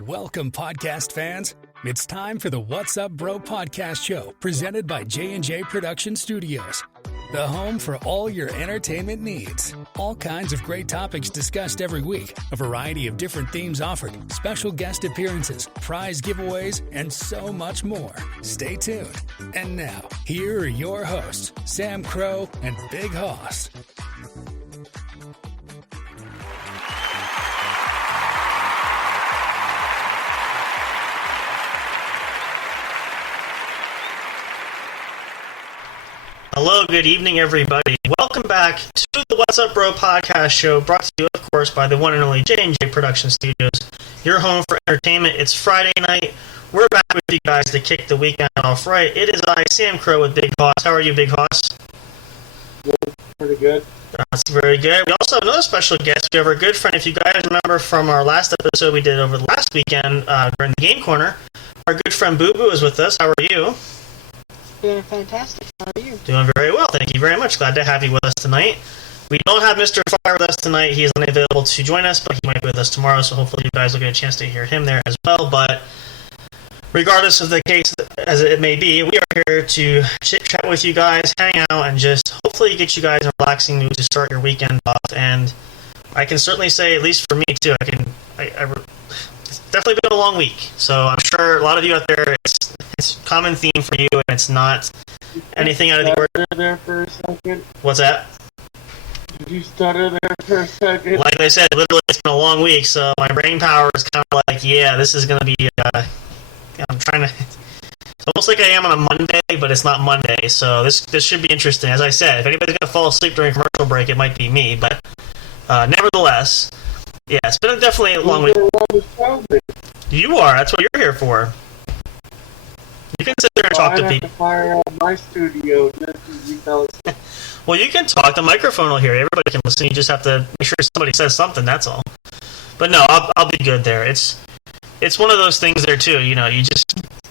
Welcome, podcast fans. It's time for the What's Up Bro podcast show presented by J&J Production Studios, the home for all your entertainment needs. All kinds of great topics discussed every week, a variety of different themes offered, special guest appearances, prize giveaways, and so much more. Stay tuned. And now, here are your hosts, Sam Crow and Big Hoss. Hello, good evening, everybody. Welcome back to the What's Up Bro podcast show, brought to you, of course, by the one and only J&J Production Studios, your home for entertainment. It's Friday night. We're back with you guys to kick the weekend off right. It is I, Sam Crow, with Big Hoss. How are you, Big Hoss? Good. Pretty good. That's very good. We also have another special guest. We have our good friend, if you guys remember from our last episode we did over the last weekend during the Game Corner, our good friend Boo Boo is with us. How are you? Doing fantastic. How are you? Doing very well. Thank you very much. Glad to have you with us tonight. We don't have Mr. Fire with us tonight. He is unavailable to join us, but he might be with us tomorrow, so hopefully you guys will get a chance to hear him there as well. But regardless of the case as it may be, we are here to chit-chat with you guys, hang out, and just hopefully get you guys in a relaxing mood to start your weekend off. And I can certainly say, at least for me too, it's definitely been a long week. So I'm sure a lot of you out there, it's a common theme for you, and it's not anything out of the ordinary. There for a second. What's that? Did you stutter there for a second? Like I said, literally it's been a long week, so my brain power is kind of like, yeah, this is going to be, I'm trying to, it's almost like I am on a Monday, but it's not Monday, so this should be interesting. As I said, if anybody's going to fall asleep during commercial break, it might be me, but nevertheless, yeah, it's been definitely a long week. You are, that's what you're here for. You can sit there and talk to people. I have to fire up my studio just as you fell asleep. Well, you can talk. The microphone will hear you. Everybody can listen. You just have to make sure somebody says something. That's all. But no, I'll be good there. It's one of those things there too. You know, it's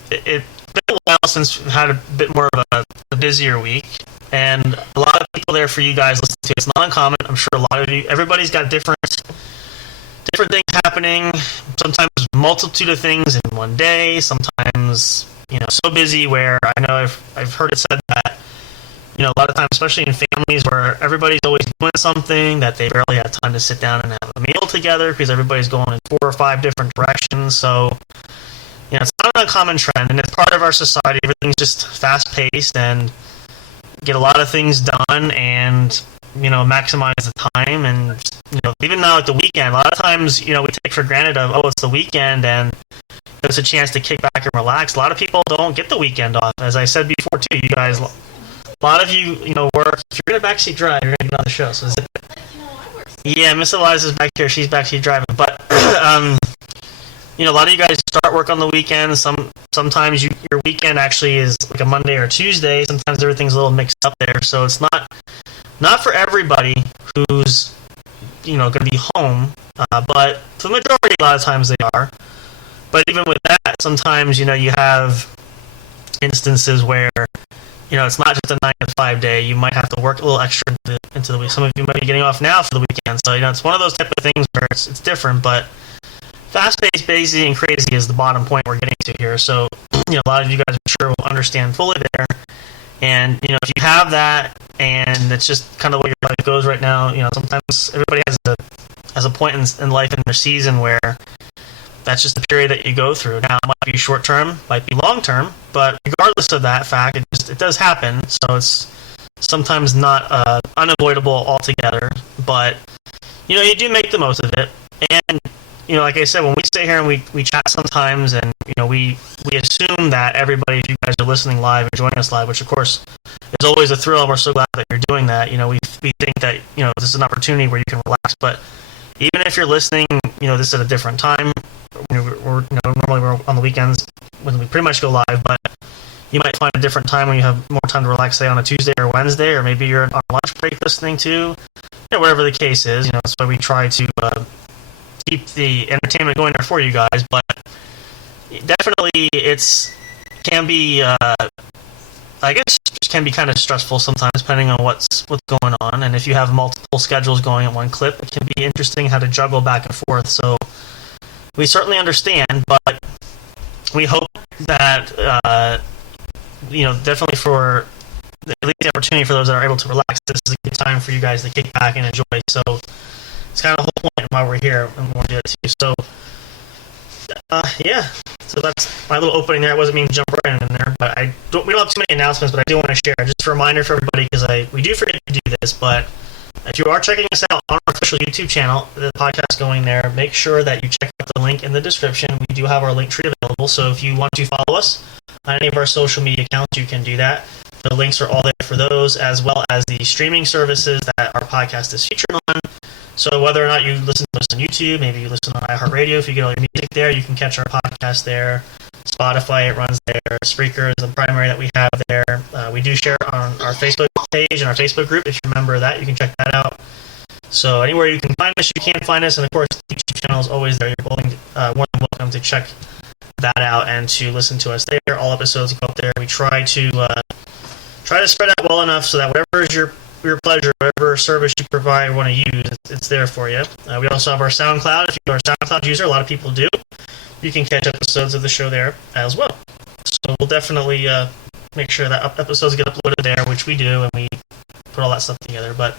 been a while since we've had a bit more of a busier week, and a lot of people there for you guys listen to. It's not uncommon. I'm sure a lot of you. Everybody's got different things happening. Sometimes multitude of things in one day. Sometimes, so busy where I know I've heard it said that, a lot of times, especially in families where everybody's always doing something, that they barely have time to sit down and have a meal together because everybody's going in 4 or 5 different directions. So, it's not an uncommon trend, and it's part of our society. Everything's just fast-paced and get a lot of things done and, maximize the time. And, even now at the weekend, a lot of times, we take for granted it's the weekend and it's a chance to kick back and relax. A lot of people don't get the weekend off. As I said before, too, you guys, a lot of you, work. If you're going to backseat drive, you're going to get on the show. So yeah, Miss Eliza's back here. She's backseat driving. But, a lot of you guys start work on the weekend. Sometimes your weekend actually is like a Monday or Tuesday. Sometimes everything's a little mixed up there. So it's not for everybody who's, going to be home. But for the majority, a lot of times they are. But even with that, sometimes, you have instances where, it's not just a 9 to 5 day. You might have to work a little extra into the week. Some of you might be getting off now for the weekend. So, it's one of those type of things where it's different. But fast-paced, busy, and crazy is the bottom point we're getting to here. So, a lot of you guys, I'm sure, will understand fully there. And, if you have that, and it's just kind of the way your life goes right now, sometimes everybody has a point in life in their season where that's just the period that you go through. Now, it might be short-term, might be long-term, but regardless of that fact, it does happen. So it's sometimes not unavoidable altogether, but, you do make the most of it. And, like I said, when we sit here and we chat sometimes and, we assume that everybody, if you guys are listening live and joining us live, which, of course, is always a thrill, and we're so glad that you're doing that. We think that, this is an opportunity where you can relax, but even if you're listening, this at a different time, normally we're on the weekends when we pretty much go live, but you might find a different time when you have more time to relax, say on a Tuesday or Wednesday, or maybe you're on lunch break listening to, whatever the case is. That's why we try to keep the entertainment going there for you guys. But definitely, can be, I guess, can be kind of stressful sometimes, depending on what's going on. And if you have multiple schedules going at one clip, it can be interesting how to juggle back and forth. So we certainly understand, but we hope that, definitely for at least the opportunity for those that are able to relax, this is a good time for you guys to kick back and enjoy. So it's kind of the whole point why we're here and we'll do it too. So, so that's my little opening there. I wasn't meaning to jump right in there, but we don't have too many announcements, but I do want to share. Just a reminder for everybody, because we do forget to do this, but if you are checking us out on our official YouTube channel, the podcast going there, make sure that you check out the link in the description. We do have our link tree available, so if you want to follow us on any of our social media accounts, you can do that. The links are all there for those, as well as the streaming services that our podcast is featured on. So whether or not you listen to us on YouTube, maybe you listen on iHeartRadio, if you get all your music there, you can catch our podcast there. Spotify, it runs there. Spreaker is the primary that we have there. We do share on our Facebook page and our Facebook group. If you're a member of that, you can check that out. So anywhere you can find us, you can find us. And of course, the YouTube channel is always there. You're more than welcome to check that out and to listen to us there. All episodes go up there. We try to spread out well enough so that whatever is your pleasure, whatever service you provide or want to use, it's there for you. We also have our SoundCloud. If you are a SoundCloud user, a lot of people do, you can catch episodes of the show there as well. So we'll definitely make sure that episodes get uploaded there, which we do, and we put all that stuff together. But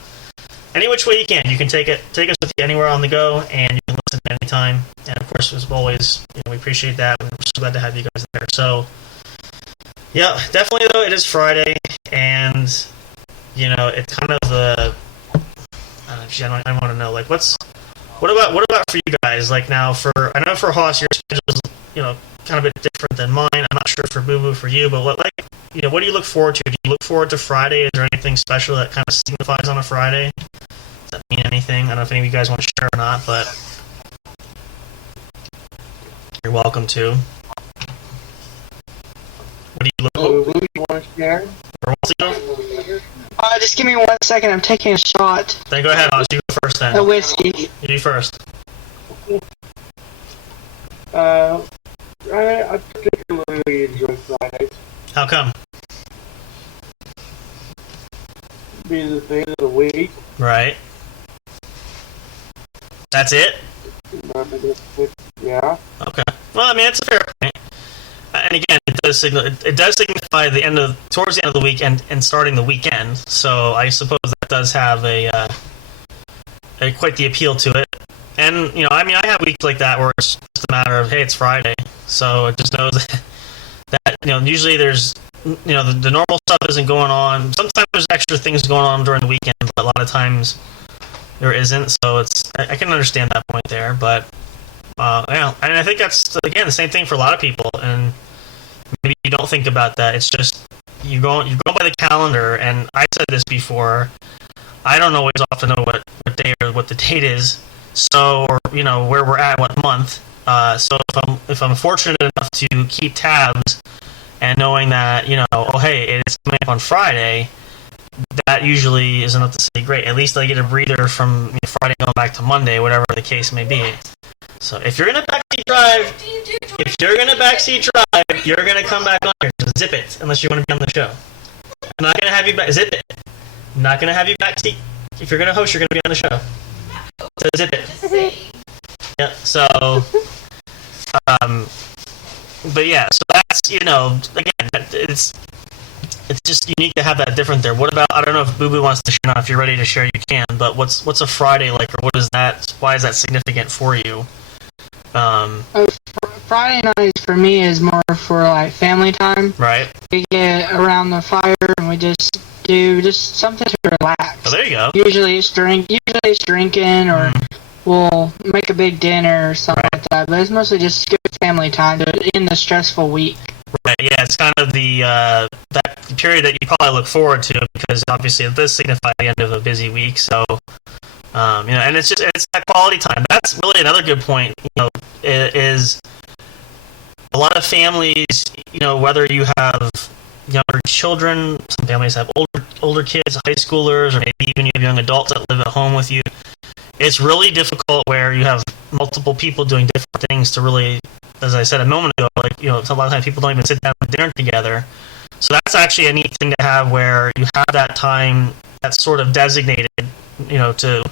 any which way you can take us with you anywhere on the go, and you can listen at any time. And of course, as always, we appreciate that. We're so glad to have you guys there. So yeah, definitely though, it is Friday, and it's kind of the. I want to know, like, what about for you guys? Like now, I know for Hoss, your schedule is kind of a bit different than mine. I'm not sure for Boo Boo for you, but what do you look forward to? Do you look forward to Friday? Is there anything special that kind of signifies on a Friday? Does that mean anything? I don't know if any of you guys want to share or not, but you're welcome to. What do you look forward to? You want to share? Or wants to go? Just give me 1 second. I'm taking a shot. Then go ahead, Hoss. You go first then. A whiskey. You do first. I particularly enjoy Fridays. How come? Being the thing of the week. Right. That's it? Yeah. Okay. Well, I mean, it's a fair point. And again, it does signify towards the end of the week and starting the weekend. So I suppose that does have a quite the appeal to it. And I have weeks like that where it's just a matter of, hey, it's Friday, so it just knows that usually there's the normal stuff isn't going on. Sometimes there's extra things going on during the weekend, but a lot of times there isn't. So I can understand that point there, but. And I think that's, again, the same thing for a lot of people, and maybe you don't think about that. It's just, you go by the calendar, and I said this before, I don't always often know what day or what the date is, so, or, where we're at, what month, so if I'm fortunate enough to keep tabs, and knowing that, oh, hey, it's coming up on Friday, that usually is enough to say, great, at least I get a breather from Friday going back to Monday, whatever the case may be. So if you're gonna backseat drive, you're gonna come back on here. Just zip it, unless you want to be on the show. I'm not gonna have you zip it. I'm not gonna have you backseat. If you're gonna host, you're gonna be on the show. So zip it. Yeah. So, but yeah. So that's again, it's just unique to have that different there. What about, I don't know if Boo Boo wants to share now. If you're ready to share, you can. But what's a Friday like, or what is that? Why is that significant for you? Friday night for me is more for like family time. Right. We get around the fire and we just do something to relax. Oh, there you go. Usually it's drinking, or we'll make a big dinner or something like that. But it's mostly just good family time to end the stressful week. Right. Yeah, it's kind of the that period that you probably look forward to, because obviously it does signify the end of a busy week. So. And it's that quality time. That's really another good point. Is a lot of families. Whether you have younger children, some families have older kids, high schoolers, or maybe even you have young adults that live at home with you. It's really difficult where you have multiple people doing different things to really, as I said a moment ago, a lot of times people don't even sit down and dinner together. So that's actually a neat thing to have, where you have that time that's sort of designated, to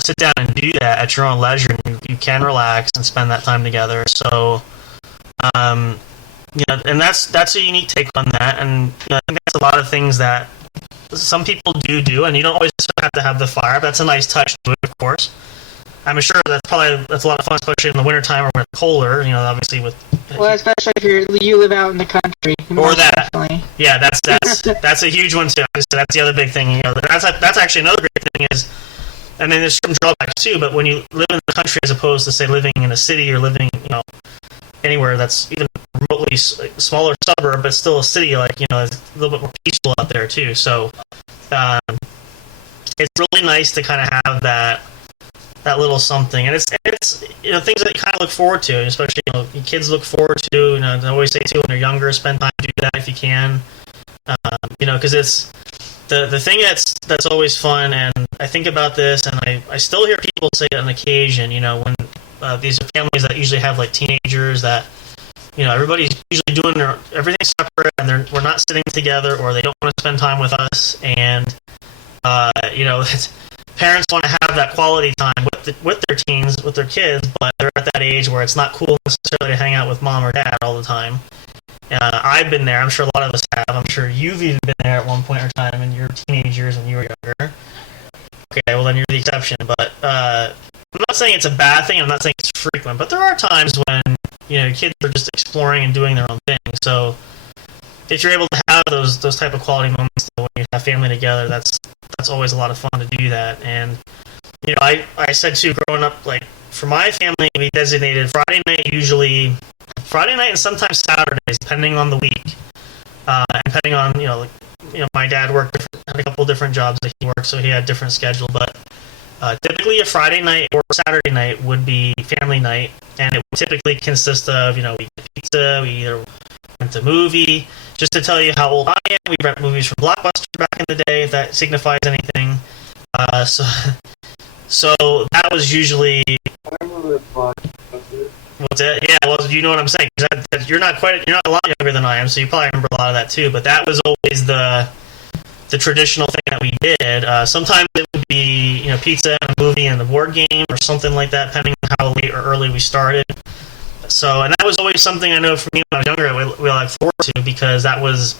sit down and do that at your own leisure, and you can relax and spend that time together. So, and that's a unique take on that, and I think that's a lot of things that some people do, and you don't always have to have the fire. But that's a nice touch to it, of course. I'm sure that's a lot of fun, especially in the wintertime or when it's colder. Obviously with. Well, especially if you live out in the country. Or that. Definitely. Yeah, that's a huge one too. That's the other big thing. That's actually another great thing is. I mean, there's some drawbacks too, but when you live in the country as opposed to, say, living in a city or living, anywhere that's even remotely smaller suburb, but still a city, it's a little bit more peaceful out there too. So it's really nice to kind of have that little something, and it's things that you kind of look forward to, especially your kids look forward to. I always say too, when they're younger, spend time to do that if you can, because it's the thing that's always fun. And I think about this, and I still hear people say it on occasion, when these are families that usually have teenagers that everybody's usually doing everything separate, and we're not sitting together, or they don't want to spend time with us, and parents want to have that quality time with their teens, with their kids, but they're at that age where it's not cool necessarily to hang out with mom or dad all the time. I've been there. I'm sure a lot of us have. I'm sure you've even been there at one point or time in your teenage years when you were younger. Okay, well then you're the exception. But I'm not saying it's a bad thing. I'm not saying it's frequent. But there are times when kids are just exploring and doing their own thing. So if you're able to have those type of quality moments when you have family together, that's always a lot of fun to do that. And I said too, growing up, for my family, we designated Friday night and sometimes Saturdays, depending on the week, and depending on my dad had a couple different jobs that he worked, so he had a different schedule. But typically, a Friday night or Saturday night would be family night, and it would typically consist of we get pizza, we either went to a movie. Just to tell you how old I am, we rent movies from Blockbuster back in the day, if that signifies anything. So that was usually. I remember Blockbuster. What's it? Yeah, well, you know what I'm saying. You're not a lot younger than I am, so you probably remember a lot of that too. But that was always the traditional thing that we did. Sometimes it would be pizza and a movie and a board game or something like that, depending on how late or early we started. So, and that was always something I know for me when I was younger, we looked forward to, because that was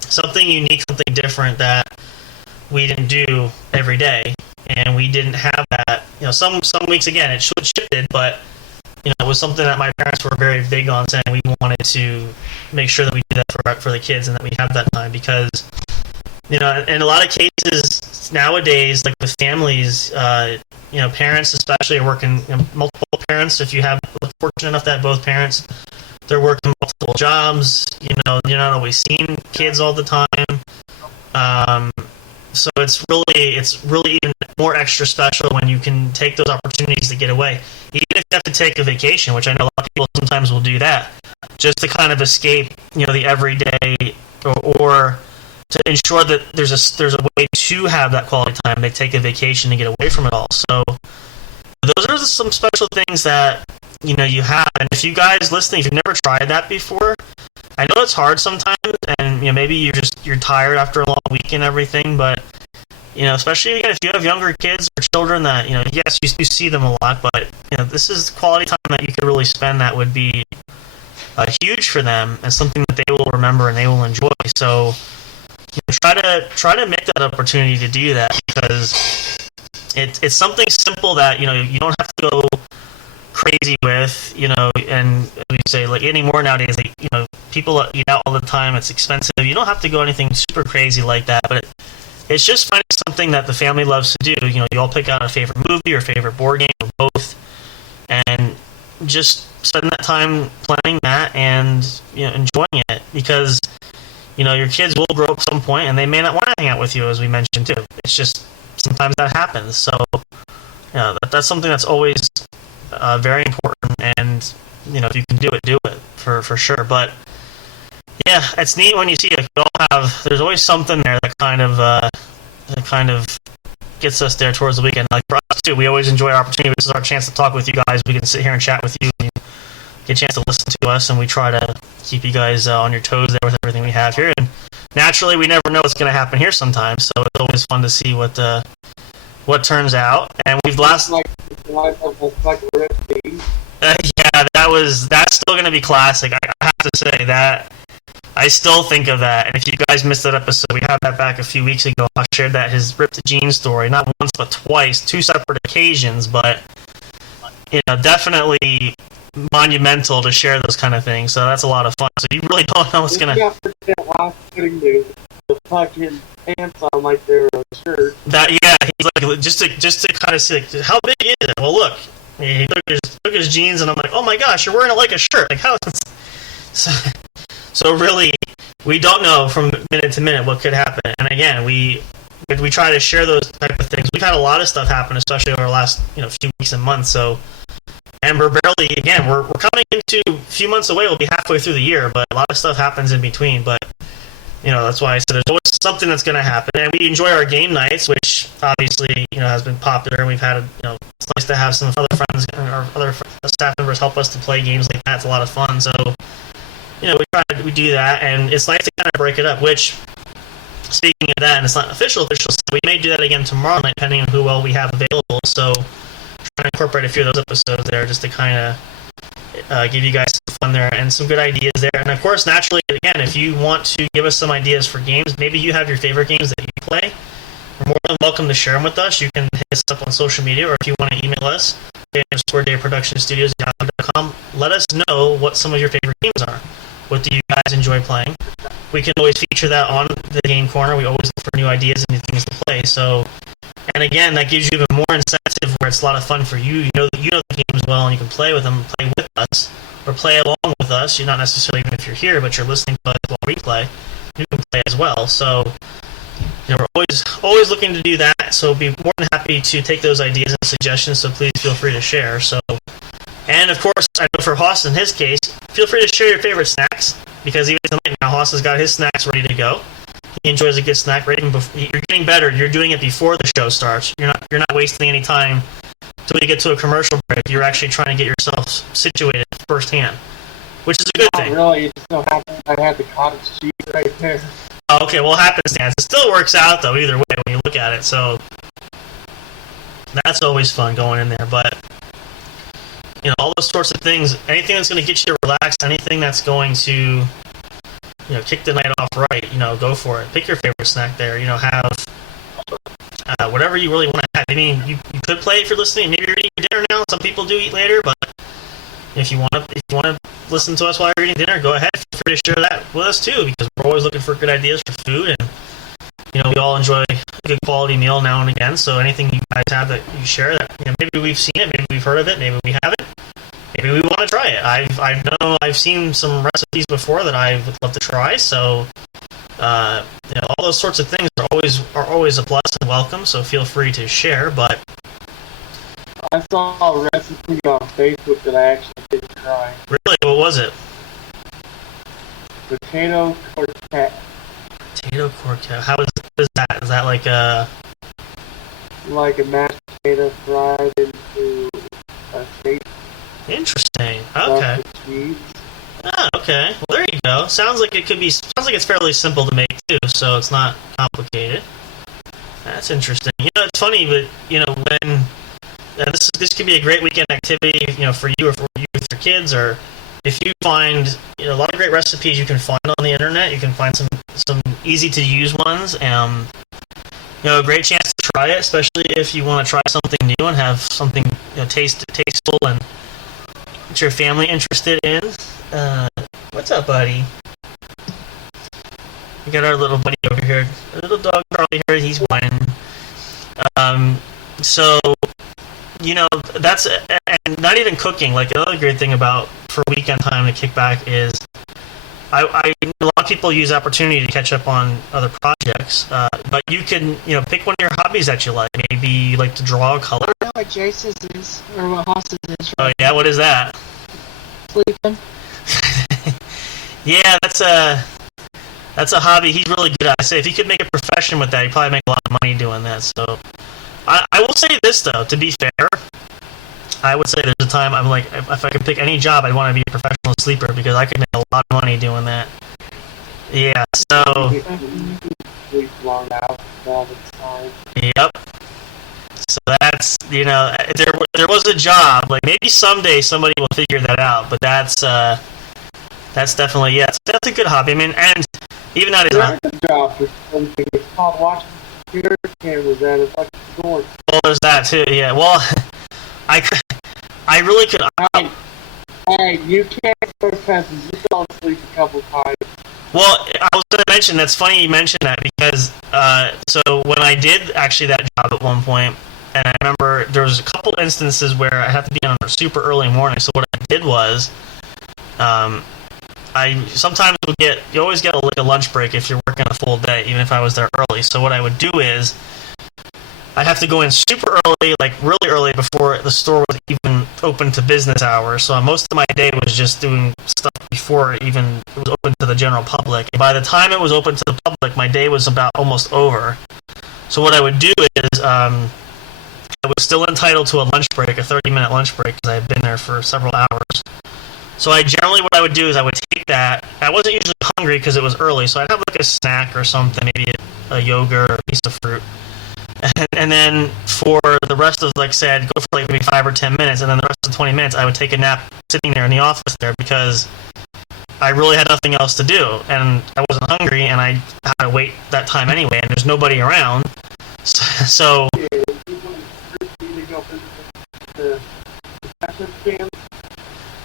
something unique, something different that we didn't do every day, and we didn't have that. Some weeks again it shifted, but it was something that my parents were very big on, saying we wanted to make sure that we do that for the kids and that we have that time, because in a lot of cases nowadays, with families, parents especially are working, multiple parents. If you have fortunate enough to have both parents, they're working multiple jobs. You're not always seeing kids all the time. So it's really even more extra special when you can take those opportunities to get away. Even if you have to take a vacation, which I know a lot of people sometimes will do that, just to kind of escape, the everyday, or to ensure that there's a way to have that quality time. They take a vacation to get away from it all. So those are some special things that you have. And if you guys listening, if you've never tried that before, I know it's hard sometimes, and maybe you're tired after a long week and everything. But especially again, if you have younger kids or children that yes, you see them a lot, but this is quality time that you could really spend that would be huge for them, and something that they will remember and they will enjoy. So try to make that opportunity to do that, because it's something simple that you don't have to go crazy with, and we say anymore nowadays, people eat out all the time, it's expensive. You don't have to go anything super crazy like that, but it's just finding something that the family loves to do. You all pick out a favorite movie or favorite board game or both, and just spend that time planning that and enjoying it, because your kids will grow up at some point and they may not want to hang out with you, as we mentioned too. It's just sometimes that happens. So that's something that's always very important, and if you can do it for sure. But yeah, it's neat when you see there's always something there that kind of gets us there towards the weekend. Like for us too, we always enjoy our opportunity. This is our chance to talk with you guys. We can sit here and chat with you, and you get a chance to listen to us, and we try to keep you guys on your toes there with everything we have here. And naturally, we never know what's going to happen here sometimes, so it's always fun to see what what turns out. And we've last like yeah, that's still gonna be classic. I have to say that I still think of that. And if you guys missed that episode, we had that back a few weeks ago. I shared that his ripped jeans story, not once but twice, 2 separate occasions, but definitely monumental to share those kind of things. So that's a lot of fun. So you really don't know what's gonna. Yeah, putting the fucking pants on like they're a shirt. That he's like just to kind of see like, how big is it? Well, look, he took his jeans, and I'm like, oh my gosh, you're wearing it like a shirt. Like how? So really, we don't know from minute to minute what could happen. And again, we try to share those type of things. We've had a lot of stuff happen, especially over the last few weeks and months. So. And we're barely, again, we're coming into a few months away. We'll be halfway through the year, but a lot of stuff happens in between. But, that's why I said there's always something that's going to happen. And we enjoy our game nights, which obviously, has been popular. And we've had, it's nice to have some other friends or other staff members help us to play games like that. It's a lot of fun. So, we do that. And it's nice to kind of break it up, which, speaking of that, and it's not official, so we may do that again tomorrow night, depending on who all we have available. So, trying to incorporate a few of those episodes there just to kind of give you guys some fun there and some good ideas there. And of course, naturally, again, if you want to give us some ideas for games, maybe you have your favorite games that you play, we're more than welcome to share them with us. You can hit us up on social media, or if you want to email us, @productionstudios.com. Let us know what some of your favorite games are. What do you guys enjoy playing? We can always feature that on the Game Corner. We always look for new ideas and new things to play. So, and again, that gives you even more incentive where it's a lot of fun for you. You know the games well, and you can play with them, play with us, or play along with us. You're not necessarily even if you're here, but you're listening to us while we play. You can play as well. So, we're always looking to do that. So, be more than happy to take those ideas and suggestions. So, please feel free to share. So, and of course, I know for Haas in his case, feel free to share your favorite snacks because even tonight now, Haas has got his snacks ready to go. He enjoys a good snack rating. You're getting better. You're doing it before the show starts. You're not wasting any time until you get to a commercial break. You're actually trying to get yourself situated firsthand, which is a good thing. Really, it just so happens I had the cottage cheese right there. Okay, well, happenstance. It still works out though. Either way, when you look at it, so that's always fun going in there. But all those sorts of things. Anything that's going to get you to relax. Anything that's going to kick the night off right, go for it. Pick your favorite snack there. Have whatever you really want to have. I mean, you could play if you're listening. Maybe you're eating dinner now. Some people do eat later, but if you want to listen to us while you're eating dinner, go ahead. Feel free to share that with us too, because we're always looking for good ideas for food, and we all enjoy a good quality meal now and again. So anything you guys have that you share that maybe we've seen it, maybe we've heard of it, maybe we haven't. Maybe we want to try it. I've seen some recipes before that I would love to try. So, all those sorts of things are always a plus and welcome. So feel free to share. But I saw a recipe on Facebook that I actually did try. Really, what was it? Potato courgette. Potato courgette. How is that? Is that like a mashed potato fried into a shape? Interesting. Okay. Okay. Well, there you go. Sounds like it's fairly simple to make too, so it's not complicated. That's interesting. It's funny, but when this could be a great weekend activity, for you or for you with your kids, or if you find a lot of great recipes you can find on the internet. You can find some easy to use ones. A great chance to try it, especially if you want to try something new and have something tasteful and that your family interested in. What's up, buddy? We got our little buddy over here. Our little dog Charlie here. He's whining. So, that's and not even cooking. Like another great thing about for weekend time to kick back is a lot of people use opportunity to catch up on other projects. But you can pick one of your hobbies that you like. Maybe you like to draw a color. I know what Jason's is, or what Haas's is. Right? Oh yeah, what is that? Sleeping. Yeah, that's a hobby he's really good at. I say if he could make a profession with that, he'd probably make a lot of money doing that. So I will say this though, to be fair, I would say there's a time I'm like, if I could pick any job, I'd want to be a professional sleeper because I could make a lot of money doing that. Yeah, so. Sleep long out all the time. Yep. So that's, there was a job. Like maybe someday somebody will figure that out. But that's definitely, yeah, that's a good hobby. I mean, and even that is There's a job for something. It's called watching security cameras at a fucking store. Well, there's that too. Yeah. Well, I really could. Hey, you can't go past. You fell asleep a couple times. Well, I was going to mention, that's funny you mentioned that because, so when I did actually that job at one point, and I remember there was a couple instances where I had to be on a super early morning, so what I did was, I sometimes would you always get a lunch break if you're working a full day, even if I was there early, so what I would do is, I'd have to go in super early, like really early before the store was even open to business hours. So most of my day was just doing stuff before it was open to the general public. And by the time it was open to the public, my day was about almost over. So what I would do is I was still entitled to a lunch break, a 30-minute lunch break, because I had been there for several hours. So what I would do is I would take that. I wasn't usually hungry because it was early, so I'd have like a snack or something, maybe a yogurt or a piece of fruit. And then for the rest of, like, say, I'd go for like maybe 5 or 10 minutes, and then the rest of the 20 minutes, I would take a nap sitting there in the office there because I really had nothing else to do, and I wasn't hungry, and I had to wait that time anyway, and there's nobody around. So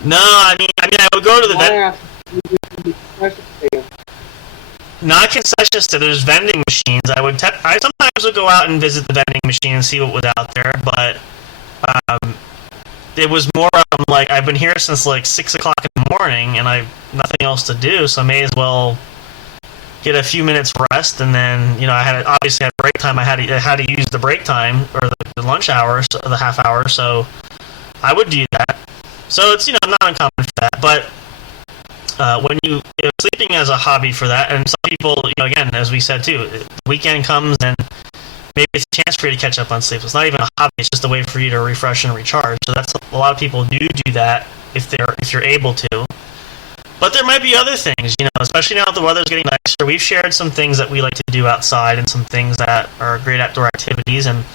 no, I mean, I would go to the not concession stand. There's vending machines. I sometimes would go out and visit the vending machine and see what was out there, but it was more like I've been here since like 6 o'clock in the morning and I've nothing else to do, so I may as well get a few minutes rest. And then I had break time. I had to use the break time or the lunch hours, the half hour. So I would do that. So it's not uncommon for that, but. When sleeping as a hobby for that, and some people, again, as we said too, the weekend comes and maybe it's a chance for you to catch up on sleep. It's not even a hobby; it's just a way for you to refresh and recharge. So that's a lot of people do that if you're able to. But there might be other things, especially now that the weather's getting nicer. We've shared some things that we like to do outside and some things that are great outdoor activities, and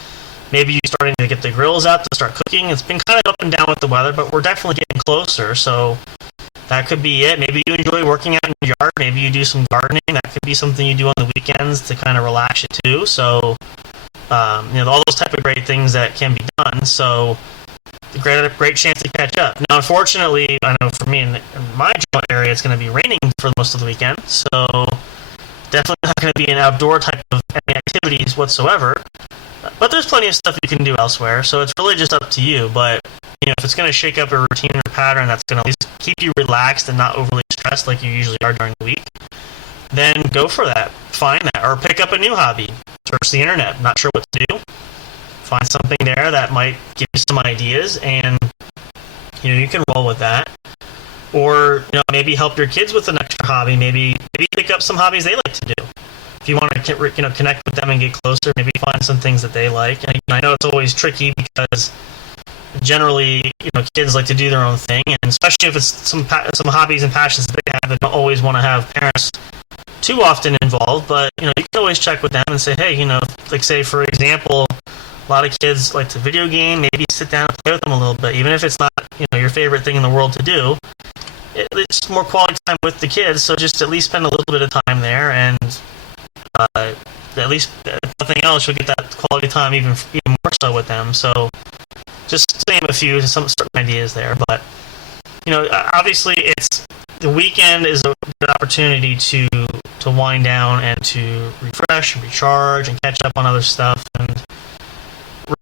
maybe you're starting to get the grills out to start cooking. It's been kind of up and down with the weather, but we're definitely getting closer. So. That could be it. Maybe you enjoy working out in your yard. Maybe you do some gardening. That could be something you do on the weekends to kind of relax you too. So, all those type of great things that can be done. So, great chance to catch up. Now, unfortunately, I know for me in my general area, it's going to be raining for most of the weekend. So, definitely not going to be an outdoor type of any activities whatsoever. But there's plenty of stuff you can do elsewhere. So it's really just up to you. But if it's going to shake up a routine or pattern that's going to at least keep you relaxed and not overly stressed like you usually are during the week, then go for that. Find that. Or pick up a new hobby. Search the internet. Not sure what to do. Find something there that might give you some ideas, and you can roll with that. Or maybe help your kids with an extra hobby. Maybe pick up some hobbies they like to do. If you want to connect with them and get closer, maybe find some things that they like. And I know it's always tricky because generally, kids like to do their own thing, and especially if it's some hobbies and passions that they have, they don't always want to have parents too often involved. But you can always check with them and say, hey, like say for example, a lot of kids like to video game. Maybe sit down and play with them a little bit, even if it's not your favorite thing in the world to do. It's more quality time with the kids, so just at least spend a little bit of time there, and at least if nothing else, you'll get that quality time even more so with them. So just to name a few, some certain ideas there. But obviously, it's the weekend is a good opportunity to wind down and to refresh and recharge and catch up on other stuff. And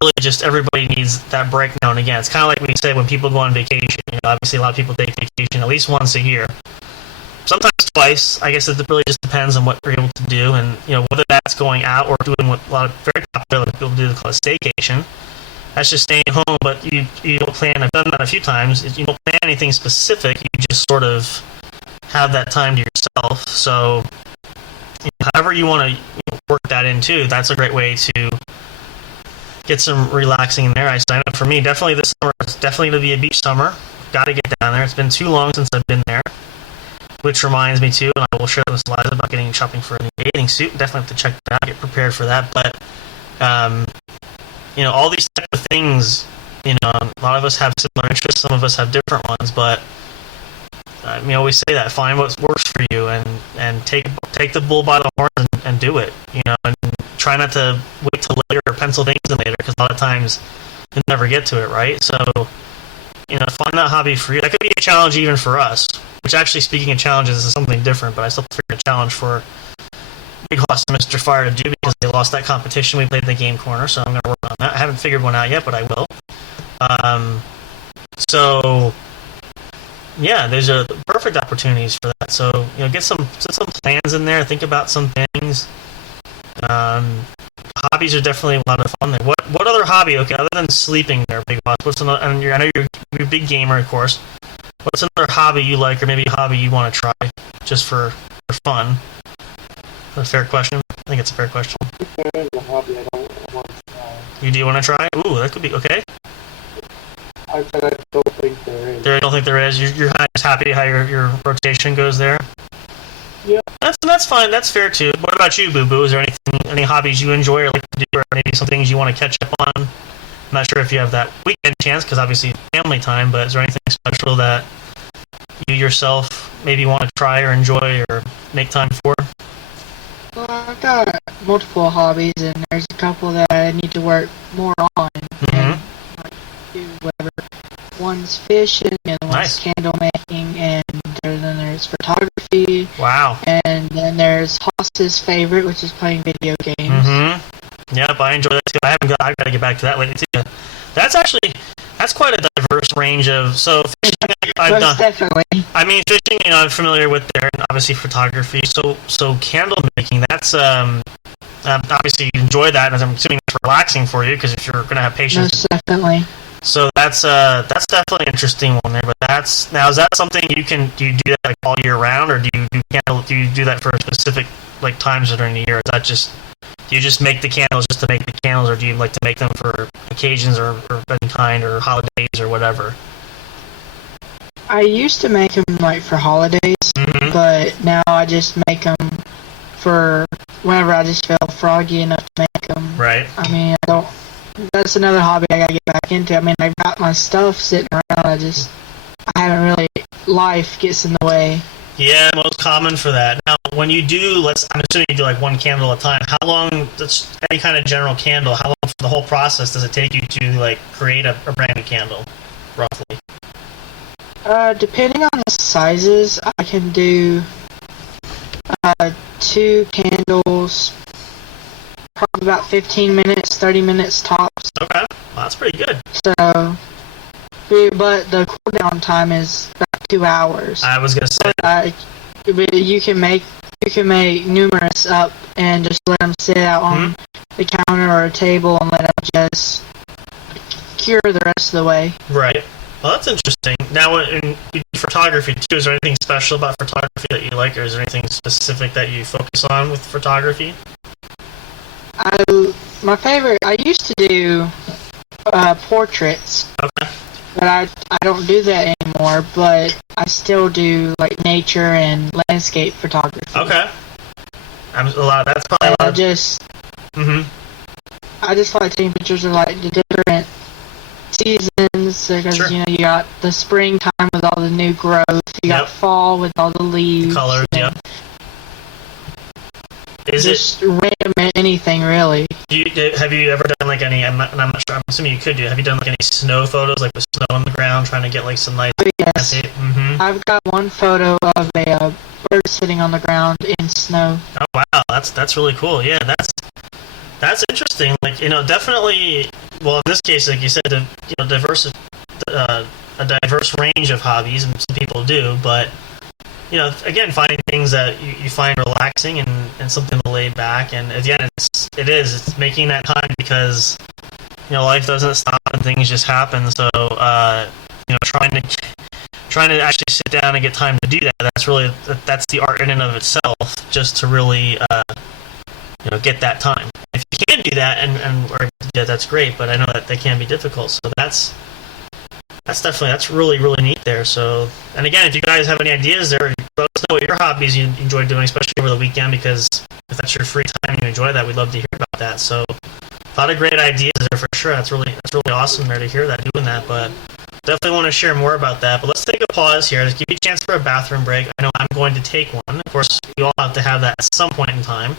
really, just everybody needs that break now and again. It's kind of like we say when people go on vacation. Obviously, a lot of people take vacation at least once a year. Sometimes twice. I guess it really just depends on what you're able to do, and whether that's going out or doing what a lot of very popular people do called a staycation. That's just staying home, but you don't plan. I've done that a few times. You don't plan anything specific. You just sort of have that time to yourself. So, however you want to work that into, that's a great way to get some relaxing in there. I sign up for me. Definitely this summer. It's definitely going to be a beach summer. Got to get down there. It's been too long since I've been there. Which reminds me too, and I will share with Liza about getting shopping for a new bathing suit. Definitely have to check that out, get prepared for that. But all these type of things. A lot of us have similar interests. Some of us have different ones, but I always say that find what works for you and take the bull by the horns and do it. And try not to wait till later or pencil things in later, because a lot of times you'll never get to it, right? So find that hobby for you. That could be a challenge even for us. Which actually, speaking of challenges, is something different. But I still figured a challenge for Big Hoss and Mr. Fire to do, because they lost that competition we played in the game corner. So I'm going to work on that. I haven't figured one out yet, but I will. So yeah, there's a perfect opportunities for that. So get some plans in there. Think about some things. Hobbies are definitely a lot of fun there. What other hobby? Okay, other than sleeping, there, Big Boss. What's another? I know you're a big gamer, of course. What's another hobby you like, or maybe a hobby you want to try, just for fun? A fair question. I think it's a fair question. There is a hobby I don't want to try. You do want to try? Ooh, that could be okay. I said I don't think there is. I don't think there is. You're kind of just happy how your rotation goes there. Yeah. That's fine. That's fair too. What about you, Boo Boo? Is there any hobbies you enjoy or like to do, or maybe some things you want to catch up on? I'm not sure if you have that weekend chance, because obviously family time. But is there anything special that you yourself maybe want to try or enjoy or make time for? Well, I've got multiple hobbies, and there's a couple that I need to work more on. And do whatever. One's fishing, and one's Nice. candle making, and then there's photography. Wow. And then there's Hoss's favorite, which is playing video games. Mm-hmm. Yep, I enjoy that too. I've got to get back to that lately too. That's quite a diverse range of. So fishing, I've done. Definitely. Fishing, I'm familiar with there, and obviously photography. So candle making, that's obviously you enjoy that, and I'm assuming it's relaxing for you, because if you're going to have patience. Most definitely. So that's definitely an interesting one there. But is that something do you do that like all year round, or do you do that for specific like times during the year? Is that just, do you just make the candles just to make the candles, or do you like to make them for occasions or any kind, or holidays or whatever? I used to make them like for holidays, but now I just make them for whenever I just feel froggy enough to make them. Right. I don't. That's another hobby I gotta get back into. I've got my stuff sitting around. I haven't really. Life gets in the way. Yeah, most common for that. Now, when you do, I'm assuming you do like one candle at a time. How long? That's any kind of general candle. How long for the whole process does it take you to like create a brand new candle, roughly? Depending on the sizes, I can do 2 candles, probably about 15 minutes, 30 minutes tops. Okay, well, that's pretty good. So, but the cooldown time is about 2 hours. I was gonna say. You can make numerous up and just let them sit out on the counter or a table and let them just cure the rest of the way. Right. Well, that's interesting. Now, in photography too, is there anything special about photography that you like, or is there anything specific that you focus on with photography? My favorite, I used to do portraits. Okay. But I don't do that anymore, but I still do like nature and landscape photography. Okay. That's probably a lot of... I just like taking pictures of like the different seasons, because Sure. You got the springtime with all the new growth, you got fall with all the leaves, colors, yeah. Is just random anything really. Have you ever done like any? I'm not sure. I'm assuming you could do. Have you done like any snow photos, like with snow on the ground, trying to get like some nice? Oh, yes. I've got one photo of a bird sitting on the ground in snow. Oh wow, that's really cool. Yeah, that's interesting. Like definitely. Well, in this case, like you said, a diverse range of hobbies, and some people do, but. Again, finding things that you find relaxing and something to lay back, and again, it's making that time, because life doesn't stop and things just happen. So trying to actually sit down and get time to do that, that's the art in and of itself, just to really get that time. If you can do that that's great, but I know that they can be difficult. So that's really, really neat there. So, and again, if you guys have any ideas there, let us know what your hobbies you enjoy doing, especially over the weekend, because if that's your free time and you enjoy that, we'd love to hear about that. So A lot of great ideas there for sure. That's really awesome there to hear that, doing that. But definitely want to share more about that. But let's take a pause here. Let's give you a chance for a bathroom break. I know I'm going to take one. Of course, we all have to have that at some point in time.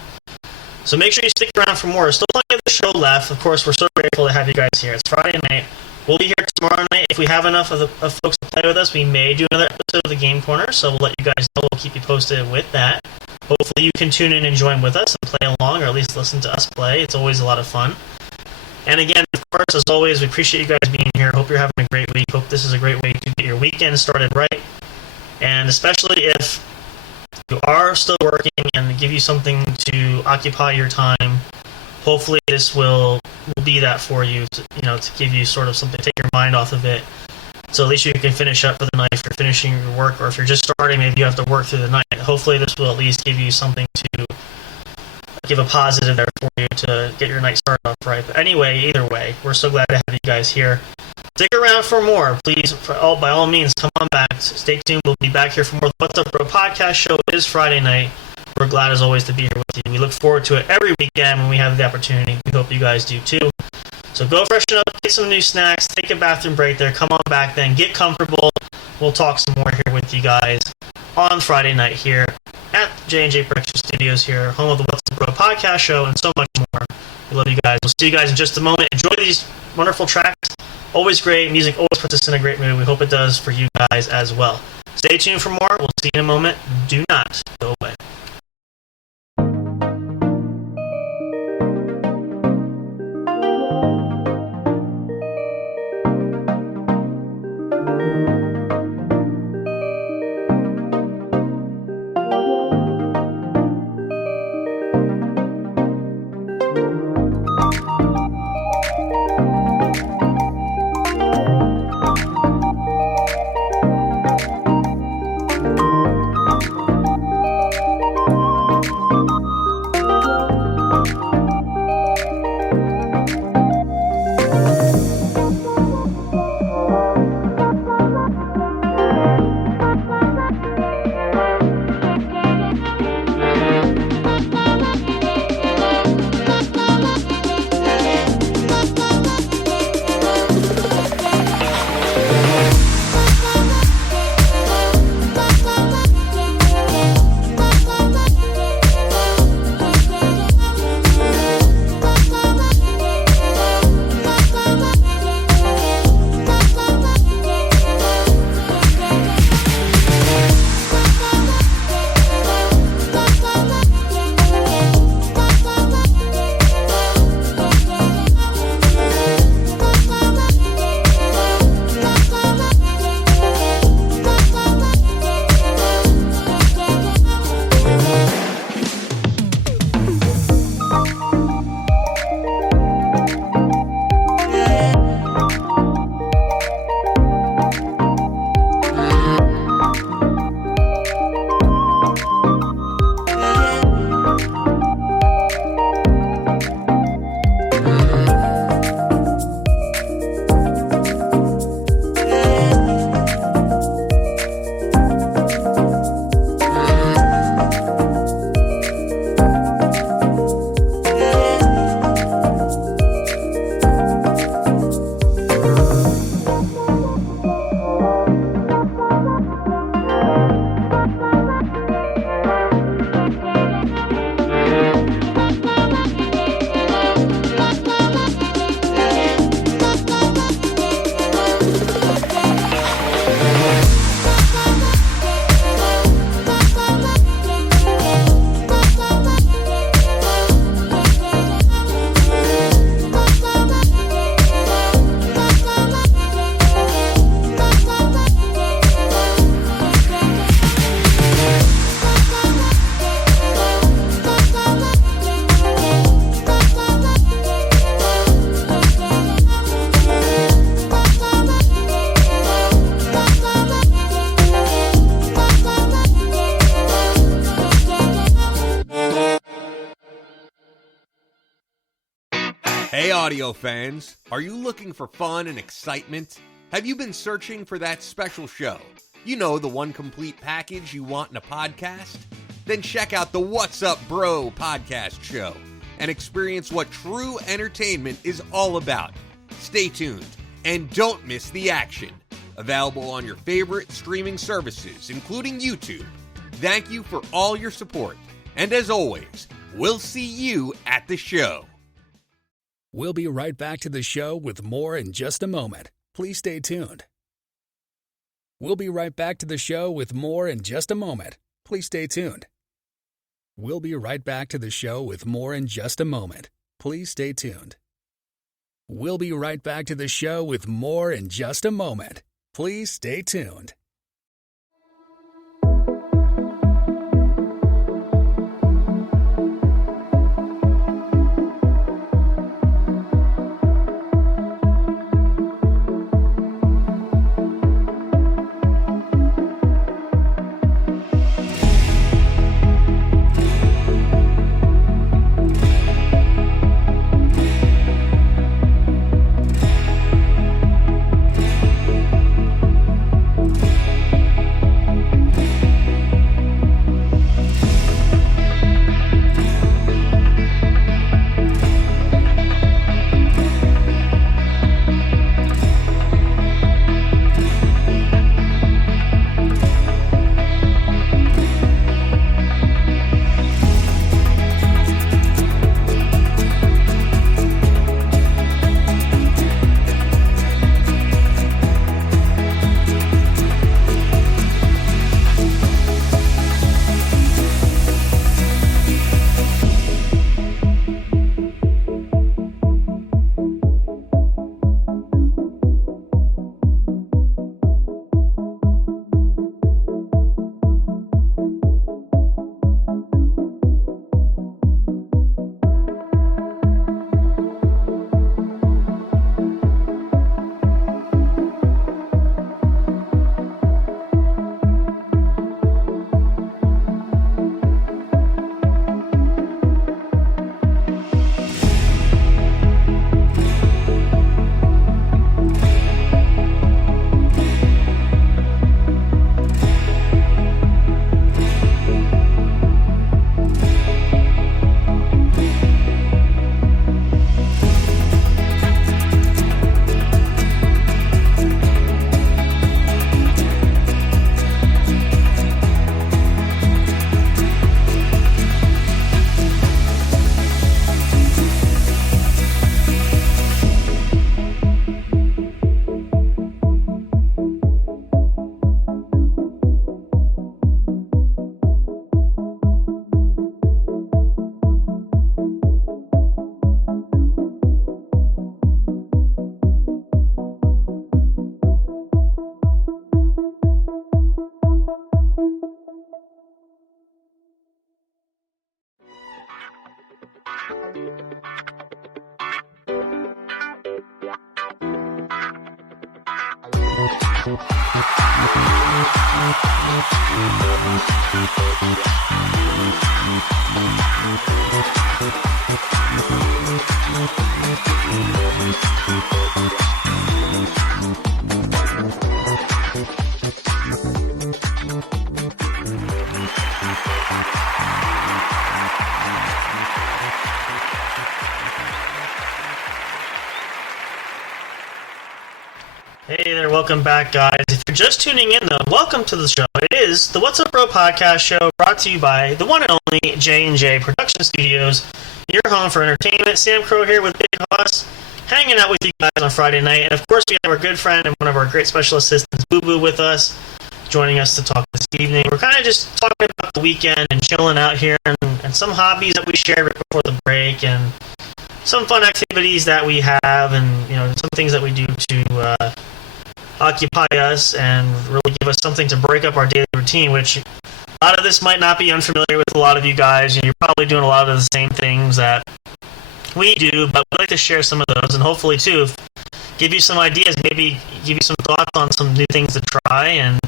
So make sure you stick around for more. There's still plenty of the show left. Of course, we're so grateful to have you guys here. It's Friday night. We'll be here tomorrow night. If we have enough of folks to play with us, we may do another episode of the Game Corner. So we'll let you guys know. We'll keep you posted with that. Hopefully you can tune in and join with us and play along, or at least listen to us play. It's always a lot of fun. And again, of course, as always, we appreciate you guys being here. Hope you're having a great week. Hope this is a great way to get your weekend started right. And especially if you are still working and give you something to occupy your time, hopefully this will be that for you, to give you sort of something, take your mind off of it. So at least you can finish up for the night if you're finishing your work, or if you're just starting, maybe you have to work through the night. Hopefully this will at least give you something to give a positive there for you to get your night started off right. But anyway, either way, we're so glad to have you guys here. Stick around for more. Please, by all means, come on back. Stay tuned. We'll be back here for more. What's Up Bro podcast show. It is Friday night. We're glad, as always, to be here with you. We look forward to it every weekend when we have the opportunity. We hope you guys do, too. So go freshen up, get some new snacks, take a bathroom break there. Come on back then. Get comfortable. We'll talk some more here with you guys on Friday night here at J&J Production Studios here, home of the What's Up Bro podcast show, and so much more. We love you guys. We'll see you guys in just a moment. Enjoy these wonderful tracks. Always great. Music always puts us in a great mood. We hope it does for you guys as well. Stay tuned for more. We'll see you in a moment. Do not go away. Hey audio fans, are you looking for fun and excitement? Have you been searching for that special show? You know, the one complete package you want in a podcast? Then check out the What's Up Bro podcast show. and experience what true entertainment is all about. Stay tuned and don't miss the action. Available on your favorite streaming services, including YouTube. Thank you for all your support. And as always, we'll see you at the show. We'll be right back to the show with more in just a moment. Please stay tuned. We'll be right back to the show with more in just a moment. Please stay tuned. We'll be right back to the show with more in just a moment. Please stay tuned. We'll be right back to the show with more in just a moment. Please stay tuned. Hey there, welcome back, guys. If you're just tuning in, though, welcome to the show. It is the What's Up Bro podcast show, brought to you by the one and only J&J Production Studios, your home for entertainment. Sam Crow here with Big Hoss, hanging out with you guys on Friday night. And, of course, we have our good friend and one of our great special assistants, Boo Boo, with us, joining us to talk this evening. We're kind of just talking about the weekend and chilling out here and some hobbies that we shared right before the break and some fun activities that we have and, you know, some things that we do to occupy us and really give us something to break up our daily routine, which a lot of this might not be unfamiliar with a lot of you guys. You're probably doing a lot of the same things that we do, but we'd like to share some of those and hopefully, too, give you some ideas, maybe give you some thoughts on some new things to try. And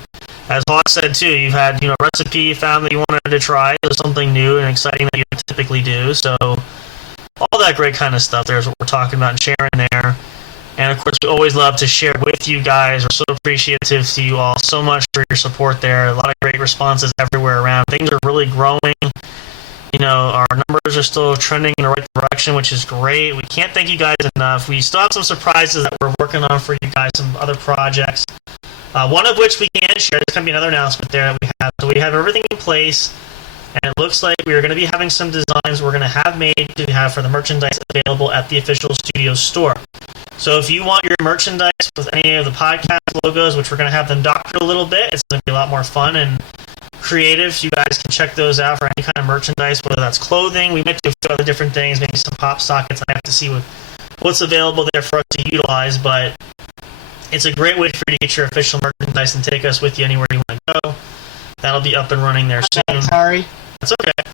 as Hawk said, too, you've had, a recipe you found that you wanted to try, or something new and exciting that you typically do. So all that great kind of stuff there is what we're talking about and sharing there. And, of course, we always love to share with you guys. We're so appreciative to you all so much for your support there. A lot of great responses everywhere around. Things are really growing. Our numbers are still trending in the right direction, which is great. We can't thank you guys enough. We still have some surprises that we're working on for you guys, some other projects. One of which we can share. There's going to be another announcement there that we have. So we have everything in place, and it looks like we are going to be having some designs we're going to have made to have for the merchandise available at the official studio store. So if you want your merchandise with any of the podcast logos, which we're going to have them doctored a little bit, it's going to be a lot more fun and creative. You guys can check those out for any kind of merchandise, whether that's clothing. We might do a few other different things, maybe some pop sockets. I have to see what's available there for us to utilize, but it's a great way for you to get your official merchandise and take us with you anywhere you want to go. That'll be up and running there soon. Sorry. That's okay.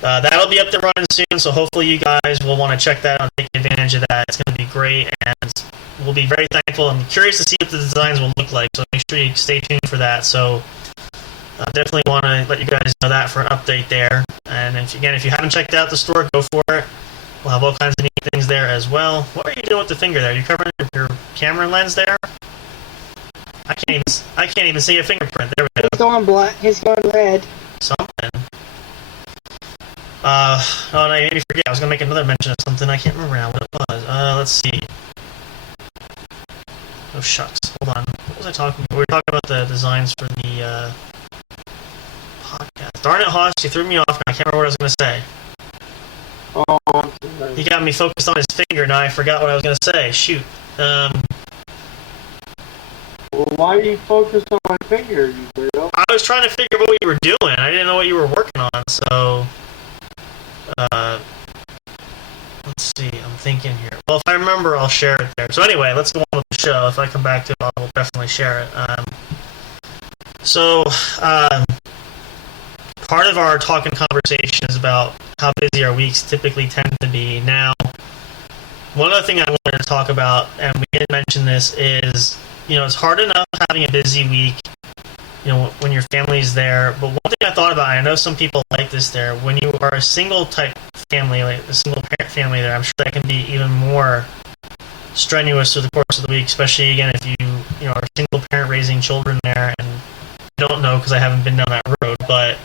That'll be up and running soon, so hopefully you guys will want to check that out and take advantage of that. It's going to be great, and we'll be very thankful. I'm curious to see what the designs will look like, so make sure you stay tuned for that. So definitely want to let you guys know that for an update there. And if you haven't checked out the store, go for it. We'll have all kinds of neat things there as well. What are you doing with the finger there? Are you covering your camera lens there? I can't even see a fingerprint. There we go. He's going black. He's going red. Something. No, I made me forget. I was gonna make another mention of something. I can't remember now what it was. Let's see. Oh shucks. Hold on. What was I talking about? We were talking about the designs for the podcast. Darn it, Hoss, you threw me off. I can't remember what I was gonna say. Oh, He got me focused on his finger. Now I forgot what I was gonna say. Shoot. well, why are you focused on my finger, you weirdo? I was trying to figure out what you were doing. I didn't know what you were working on, so let's see. I'm thinking here. Well, if I remember, I'll share it there. So anyway, let's go on with the show. If I come back to it, I will definitely share it. Part of our talk and conversation is about how busy our weeks typically tend to be. Now, one other thing I wanted to talk about, and we didn't mention this, is it's hard enough having a busy week, when your family's there. But one thing I thought about, and I know some people like this there, when you are a single type family, like a single parent family there, I'm sure that can be even more strenuous through the course of the week, especially again if you are a single parent raising children there. And I don't know because I haven't been down that road, but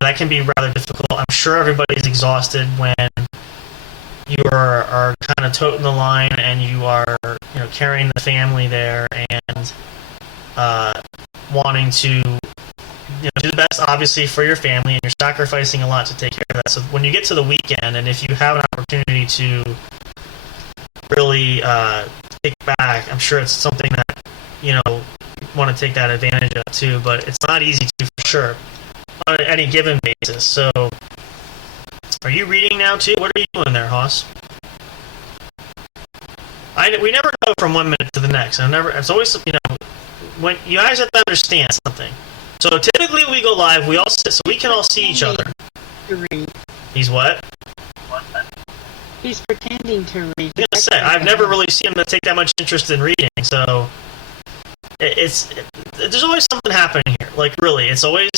that can be rather difficult. I'm sure everybody's exhausted when you are kind of toting the line and you are carrying the family there and wanting to do the best obviously for your family, and you're sacrificing a lot to take care of that. So when you get to the weekend, and if you have an opportunity to really kick back, I'm sure it's something that want to take that advantage of too, but it's not easy to, for sure, on any given basis. So are you reading now too? What are you doing there, Hoss? We never know from 1 minute to the next. It's always, when you guys have to understand something. So typically we go live, we all sit, so we can all see each other. To read. He's what? He's pretending to read. I was gonna say, I've never really seen him take that much interest in reading, so there's always something happening here. Like really, it's always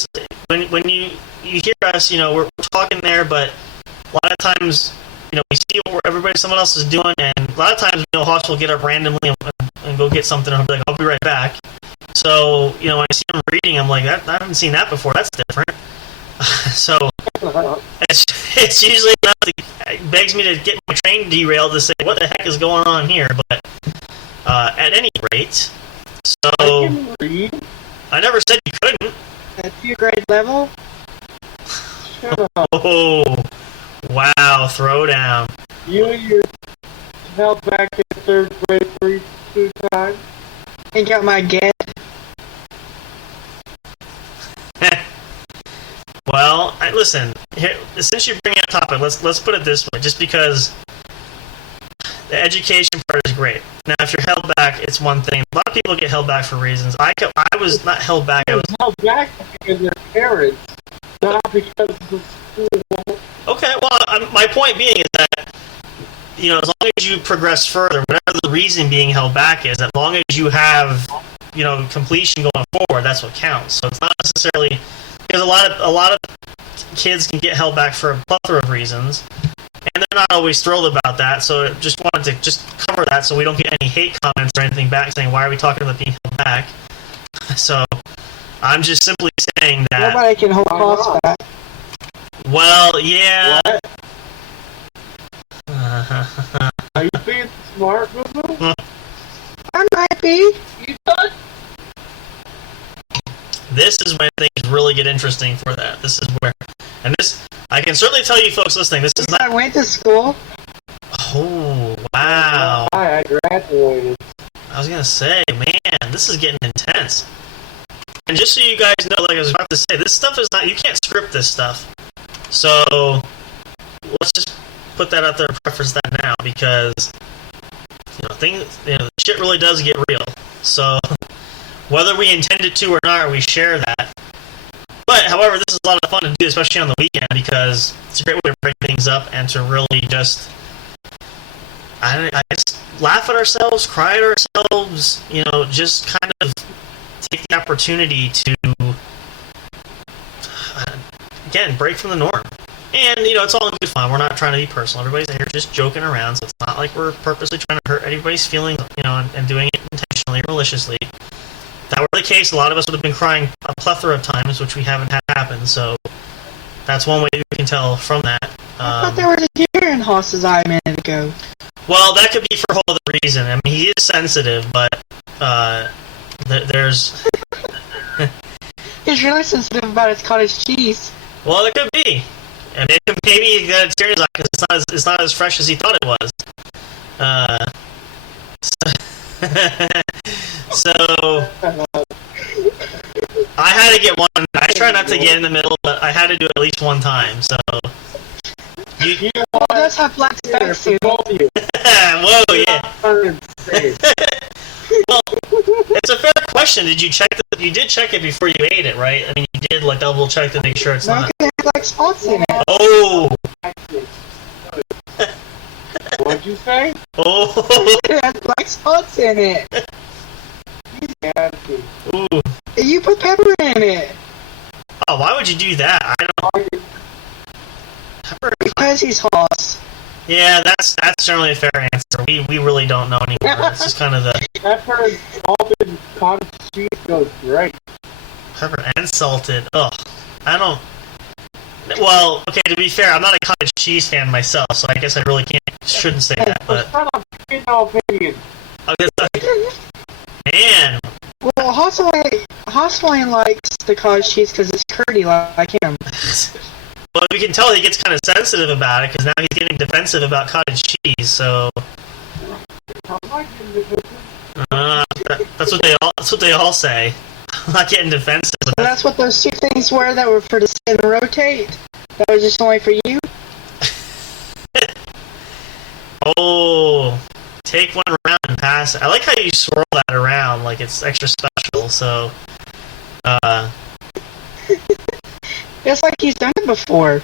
when you hear us, we're talking there, but a lot of times, we see what someone else is doing, and a lot of times, Hoss will get up randomly and go get something, and I'll be like, I'll be right back. So, when I see him reading, I'm like, I haven't seen that before. That's different. So, it's usually enough it begs me to get my train derailed to say, what the heck is going on here? But at any rate, so I can read. I never said you couldn't. At your grade level? Shut up. Oh, wow, throwdown. You're held back in third grade 2 times. I got my get. Well, listen. Here, since you bring up the topic, let's put it this way. Just because the education part is great. Now, if you're held back, it's one thing. A lot of people get held back for reasons. I was not held back. I was held back because of their parents, not because of the school. Okay. Well, my point being is that as long as you progress further, whatever the reason being held back is, as long as you have completion going forward, that's what counts. So it's not necessarily because a lot of kids can get held back for a plethora of reasons, and they're not always thrilled about that. So just wanted to just cover that so we don't get any hate comments or anything back saying, why are we talking about being held back? So I'm just simply saying that Nobody can hold Hoss back. Well, yeah. What? Are you being smart, Boo-Boo? I might be. You thought? This is when things really get interesting for that. This is where, and this, I can certainly tell you folks listening, this is I not. went to school. Oh, wow. Hi, I graduated. I was gonna say, man, this is getting intense. And just so you guys know, like I was about to say, this stuff is not, you can't script this stuff. So, let's just put that out there and preface that now, because, shit really does get real. So, whether we intend it to or not, we share that. But, however, this is a lot of fun to do, especially on the weekend, because it's a great way to break things up and to really just, I guess, laugh at ourselves, cry at ourselves, just kind of take the opportunity to, again, break from the norm. And, it's all in good fun. We're not trying to be personal. Everybody's here just joking around, so it's not like we're purposely trying to hurt anybody's feelings, and doing it intentionally or maliciously. If that were the case, a lot of us would have been crying a plethora of times, which we haven't had happen, so that's one way we can tell from that. I thought there was a deer in Hoss's eye a minute ago. Well, that could be for a whole other reason. I mean, he is sensitive, but there's... He's really sensitive about his cottage cheese. Well, it could be. And maybe he got a tear in his eye because it's not as fresh as he thought it was. So I had to get one. I try not to get in the middle, but I had to do it at least one time. So You Well, it does have black specks too. both of you. whoa, yeah. Well, it's a fair question. Did you check? You did check it before you ate it, right? I mean, you did double check to make sure it's No, not. it has black spots in it. Oh. What'd you say? Oh. It has black spots in it. Yeah, Ooh. You put pepper in it. Oh, why would you do that? I don't. Pepper. Because he's Hoss. Yeah, that's generally a fair answer. We really don't know anymore. It's just kind of the pepper and salted cottage cheese goes great. pepper and salted. Oh, I don't. Well, okay. To be fair, I'm not a cottage cheese fan myself, so I guess I really shouldn't say that. But Shut up, no opinion. I guess, man, Well, Hoss only likes the cottage cheese because it's curdy like him. well, we can tell he gets kind of sensitive about it because now he's getting defensive about cottage cheese. So that's what they all say. I'm not getting defensive. But So that's what those two things were that were for the spin and rotate? That was just only for you? Oh, take one around and pass it. I like how you swirl that around like it's extra special. So, Just like he's done it before.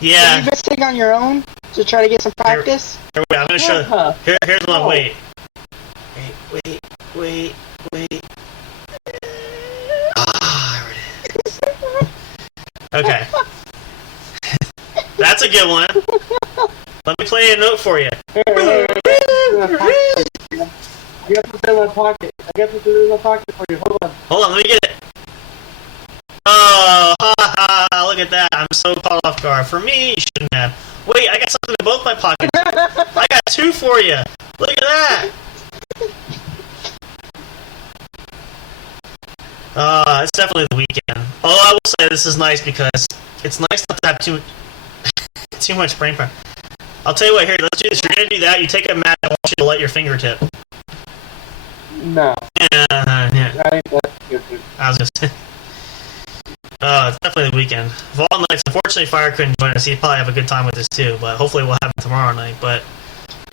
yeah. Have you been sitting on your own to try to get some practice? Here, wait, I'm gonna show. Yeah. Here's one. Oh. Wait. Ah, there it is. Okay. That's a good one. Let me play a note for you. I got something in my pocket. For you. Hold on, let me get it. Oh, ha ha! Look at that. I'm so caught off guard. For me, you shouldn't have. Wait, I got something in both my pockets. I got two for you. Look at that. It's definitely the weekend. Although I will say this is nice because it's nice not to have too much brain power. I'll tell you what. Here, let's do this. You're gonna do that. You take a mat. I want you to light your fingertip. No. Yeah. I think that's good. I was gonna say. It's definitely the weekend. Of all nights, unfortunately, Fire couldn't join us. He'd probably have a good time with this too, but hopefully we'll have him tomorrow night. But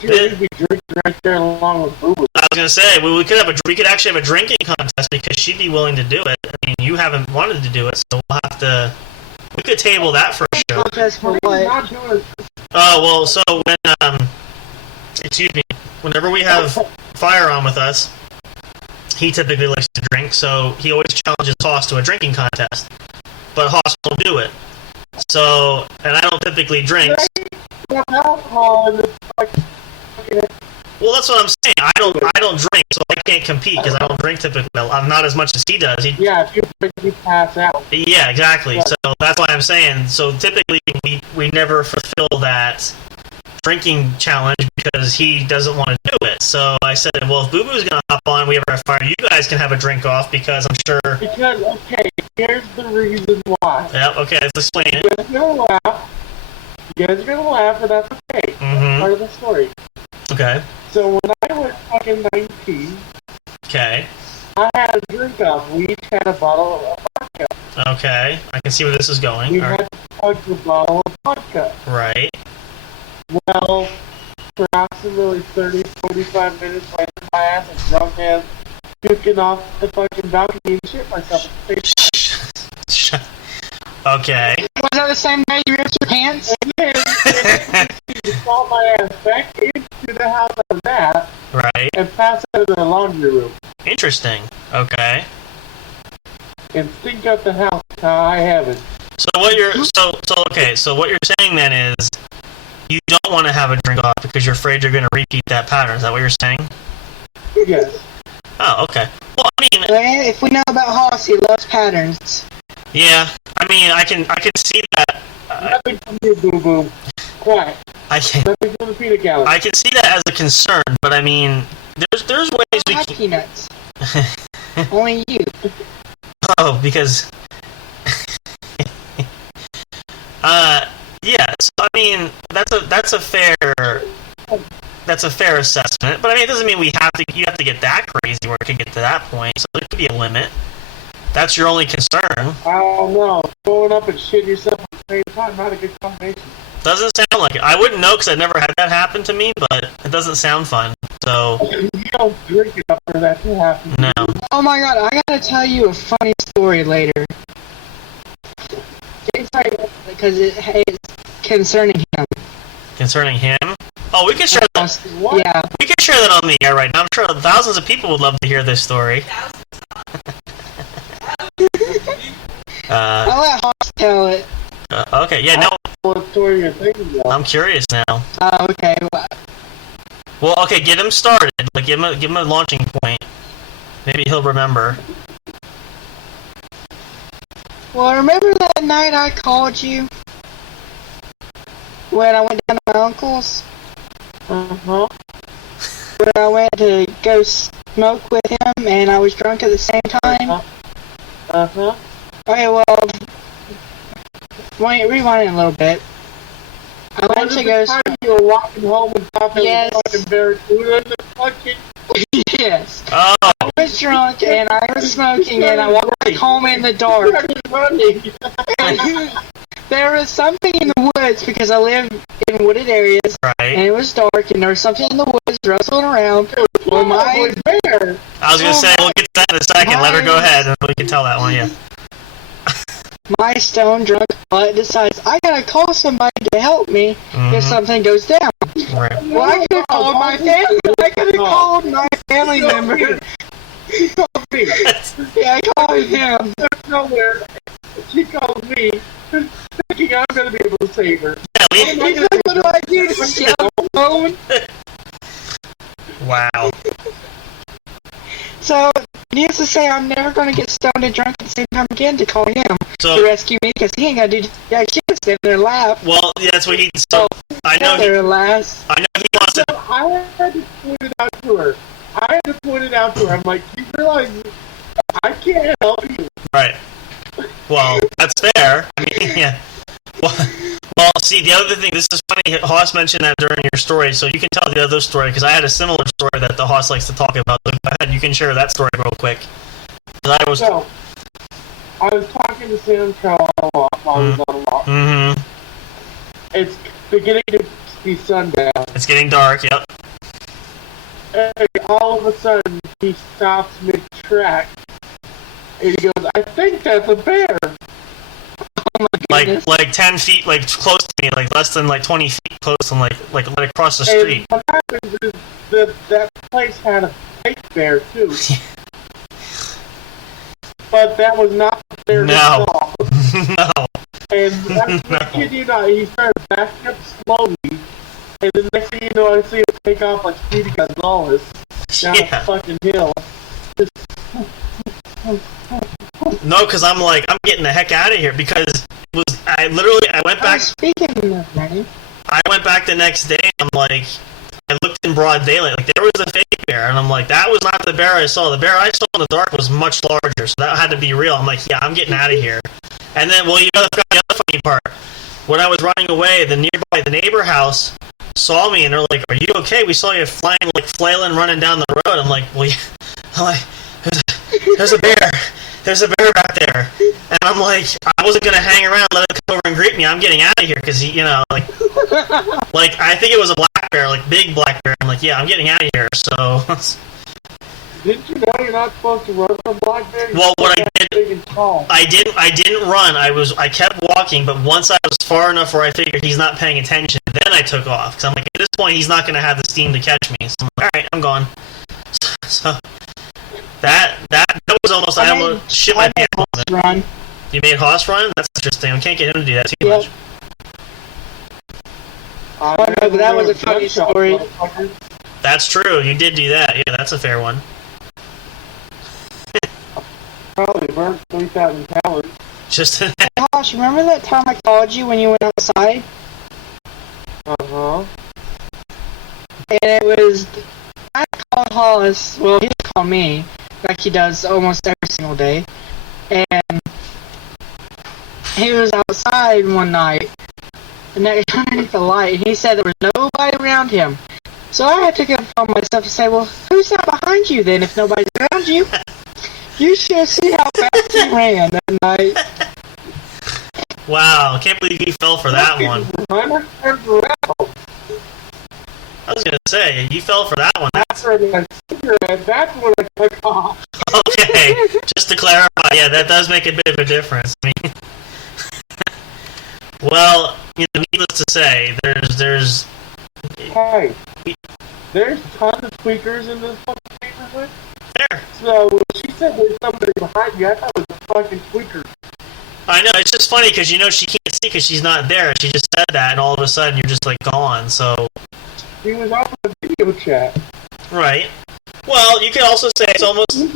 You'd be drinking right there along with Boo-Boo. I was gonna say we could actually have a drinking contest because she'd be willing to do it. I mean, you haven't wanted to do it, so we'll have to. We could table that for a show. Contest for What are you what? not doing? Oh well, so when excuse me, whenever we have Fire on with us, he typically likes to drink, so he always challenges Hoss to a drinking contest. But Hoss won't do it. So, and I don't typically drink. You have alcohol in the fucking. Well, that's what I'm saying. I don't drink, so I can't compete because I don't drink typically. I'm not as much as he does. Yeah, if you make you pass out. Yeah, exactly. Yeah. So that's why I'm saying. So typically we never fulfill that drinking challenge because he doesn't want to do it. So I said, well, if Boo Boo's going to hop on, we ever have fire, you guys can have a drink off because I'm sure. Because, okay, here's the reason why. Yep. Okay, let's explain it. You guys are gonna laugh. You guys are gonna laugh, but that's okay. Mhm. Part of the story. Okay. So when I was fucking 19, Okay. I had a drink off. We each had a bottle of vodka. Okay. I can see where this is going. We All had right. to chug the bottle of vodka. Right. Well, approximately 30, 45 minutes later, my ass is drunk as puking off the fucking balcony and shit myself at the same time. Okay. Was that the same day you ripped your pants? And then you saw my ass back into the house I was at Right. and pass out in the laundry room Interesting. Okay. and stink up the house how I haven't. So what you're so what you're saying then is you don't want to have a drink off because you're afraid you're going to repeat that pattern. Is that what you're saying? Yes. Oh, okay. Well, I mean, Well, if we know about Hoss, he loves patterns. yeah. I mean, I can see that. Nothing from you, Boo Boo. Quiet. I can Nothing from the peanut gallery. I can see that as a concern, but I mean, there's ways I we have can. peanuts. Only you. Oh, because. Yeah. So, I mean, that's a fair assessment. But I mean, it doesn't mean you have to get that crazy where it could get to that point. So there could be a limit. That's your only concern. I don't know. Going up and shitting yourself at the same time, not a good combination. Doesn't sound like it. I wouldn't know because I've never had that happen to me, but it doesn't sound fun. So, You don't drink enough for that to happen. no. Oh my god, I gotta tell you a funny story later. Because it's concerning him. Concerning him? Oh, we can share that. What? Yeah. We can share that on the air right now. I'm sure thousands of people would love to hear this story. I'll let Hoss tell it. Okay, yeah, no, What story you're thinking of? I'm curious now. Oh, okay. Well, okay, get him started. Like, give him a launching point. Maybe he'll remember. Well, remember that night I called you? When I went down to my uncle's? Uh-huh. Where I went to go smoke with him and I was drunk at the same time? Uh-huh. Okay, well, rewind it a little bit. I went to go... time you were walking home and thought there Yes. was fucking barracuda in the fucking... Yes. Oh, I was drunk and I was smoking and I walked back home in the dark. running. There was something in the woods because I live in wooded areas and right. it was dark and there was something in the woods rustling around where my... bear. I was going to say, we'll get to that in a second. Let her go ahead and we can tell that one, yeah. My stone drunk butt decides I gotta call somebody to help me if something goes down. Right. Well, I could have called my family. I could have called my family member. She called me. Yeah, I called him. There's nowhere. She called me, thinking I'm going to be able to save her. Yeah, He said, what do I do? Just get on the phone? wow. So, needless to say, I'm never going to get stoned and drunk at the same time again to call him to So, rescue me because he ain't going to do jack shit. Stand there and laugh. well, yeah, that's what he. So, I know Stand there and laugh. he wants to. I had to point it out to her. I'm like, you realize I can't help you. Right. Well, that's fair. I mean, yeah. Well, see, the other thing, this is funny, Hoss mentioned that during your story, so you can tell the other story, because I had a similar story that the Hoss likes to talk about. So go ahead, you can share that story real quick. So, I was talking to Sam Carl a lot while I was on a walk. Mm-hmm. It's beginning to be sundown. It's getting dark, yep. And all of a sudden, he stops mid-track. And he goes, I think that's a bear. Like 10 feet, like close to me, like less than like 20 feet close and like across the street. And what happens is that place had a fake bear, too. But that was not the bear No. himself. No. And I kid you not, he started backing up slowly. And the next thing you know, I see him take off like Speedy Gonzalez down Yeah. a fucking hill. Just No, because I'm getting the heck out of here because I went back. Speaking of money, I went back the next day and I looked in broad daylight. Like, there was a fake bear, and I'm like, that was not the bear I saw. The bear I saw in the dark was much larger, so that had to be real. I'm like, yeah, I'm getting out of here. And then, well, the other funny part. When I was running away, the neighbor house saw me, and they're like, "Are you okay? We saw you flailing, running down the road." I'm like, "Well, yeah." I'm like, "There's a bear. There's a bear back there." And I'm like, I wasn't gonna hang around, let him come over and greet me. I'm getting out of here because he, I think it was a black bear, big black bear. I'm like, yeah, I'm getting out of here. So. Didn't you know you're not supposed to run from black bears? Well, what I didn't run. I kept walking, but once I was far enough where I figured he's not paying attention, then I took off. Because I'm like, at this point, he's not going to have the steam to catch me. So I'm like, all right, I'm gone. So that was almost, I almost shit my pants on it. run. You made Hoss run? That's interesting. We can't get him to do that too much. Oh no, but that was a funny story. That's true. You did do that. Yeah, that's a fair one. Probably burnt 3,000 calories. Just Gosh, remember that time I called you when you went outside? Uh-huh. And it was, I called Hollis, well, he called me, like he does almost every single day. And he was outside one night, and underneath the light, and he said there was nobody around him. So I had to get upon myself to say, well, who's that behind you then if nobody's around you? You should see how fast he ran that night. wow, I can't believe you fell for that one. I was gonna say, you fell for that one. That's when I took off. Okay, just to clarify, yeah, that does make a bit of a difference. I mean, well, needless to say, there's. Hey, there's tons of tweakers in this fucking neighborhood. There. So when she said there's somebody behind you, I thought it was a fucking tweaker. I know, it's just funny because she can't see because she's not there. She just said that, and all of a sudden you're just gone. So. He was on the video chat. Right. Well, you could also say it's almost as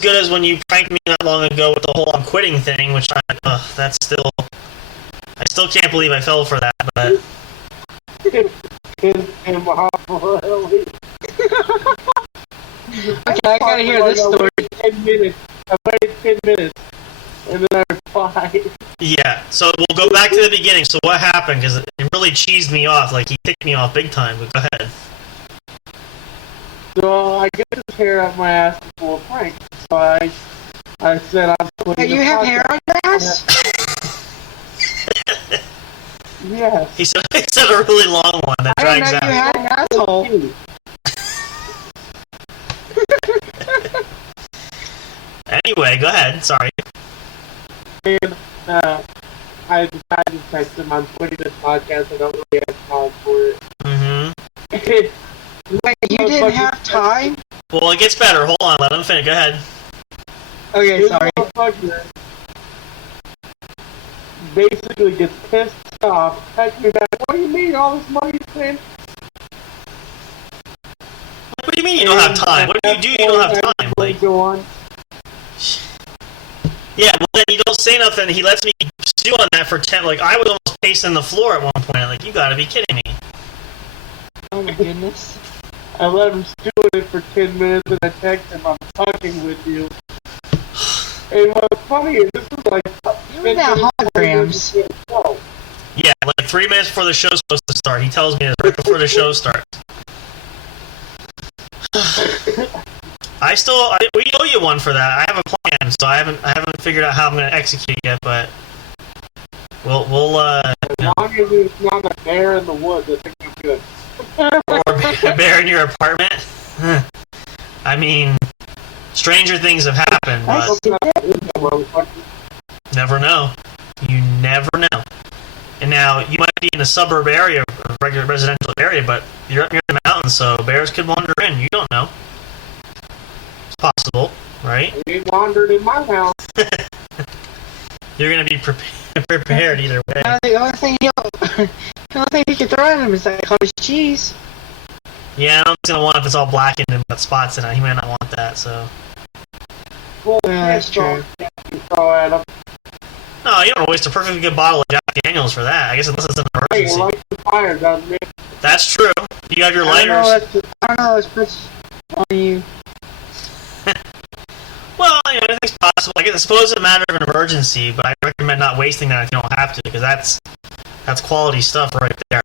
good as when you pranked me not long ago with the whole I'm quitting thing, which I still can't believe I fell for that, but. Okay, I gotta hear this story. I waited 10 minutes, and then I replied. Yeah, so we'll go back to the beginning. So what happened? Because it really cheesed me off. He ticked me off big time, but go ahead. So I get this hair up my ass before a prank. So I said I'm quitting. Hey, you have hair on your ass? Yes. He said a really long one that drags out. I didn't know you had an asshole. Anyway, go ahead. Sorry. And I decided to text him, I'm quitting this podcast, I don't really have time for it. Mm-hmm. Wait, you didn't have time? Well, it gets better. Hold on, let him finish. Go ahead. Okay, sorry. Motherfucker basically gets pissed off, texts me back, what do you mean all this money spent? What do you mean you don't have time? What do? You don't have time? Go on. Yeah, well then you don't say nothing. He lets me stew on that for 10. I was almost pacing the floor at one point. You gotta be kidding me. Oh my goodness. I let him stew on it for 10 minutes and I text him, I'm talking with you. And what's funny is this was you were that holograms. Yeah, 3 minutes before the show's supposed to start. He tells me it's right before the show starts. We owe you one for that. I have a plan, so I haven't figured out how I'm going to execute yet, but we'll as long as it's not a bear in the woods, I think we're good. Or a bear in your apartment. I mean, stranger things have happened, but never know. You never know. And now you might be in a suburb area, a regular residential area, but you're up near the mountains, so bears could wander in. You don't know. It's possible, right? He wandered in my house. You're gonna be prepared either way. The only thing he can throw at him is that cottage cheese. Yeah, I'm just gonna want it if it's all blackened and got spots in it. He might not want that, so. Well, that's true. Throw at them. No, you don't waste a perfectly good bottle of Jack Daniels for that. I guess unless it's an Hey, emergency. you like the fire, doesn't it? That's true. You have your I lighters. don't know what's puts on you. Well, anything's possible. I suppose it's a matter of an emergency, but I recommend not wasting that if you don't have to, because that's quality stuff right there.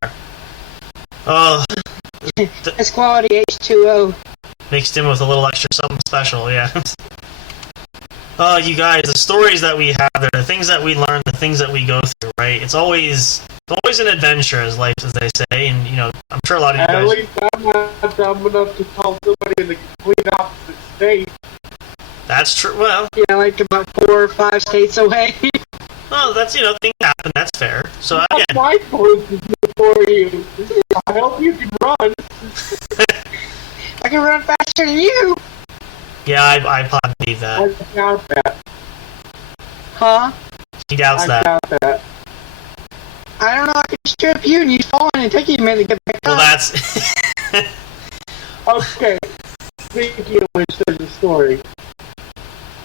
Oh, It's quality H2O. mixed in with a little extra something special, yeah. Oh, you guys, the stories that we have there, the things that we learn, the things that we go through, right? It's always an adventure, as life, as they say, and I'm sure a lot of you At guys. least I'm not dumb enough to call somebody in the complete opposite state. That's true. Well, Yeah, like about 4 or 5 states away. well, that's things happen. That's fair. So What's again, my forces for you? I hope you can run. I can run faster than you. yeah, I probably believe I that. doubt that. Huh? He doubts I that. doubt that. I don't know. I can strip you and you fall and it take you a minute to get back Well, up. that's. Okay. Speaking of which, there's a story.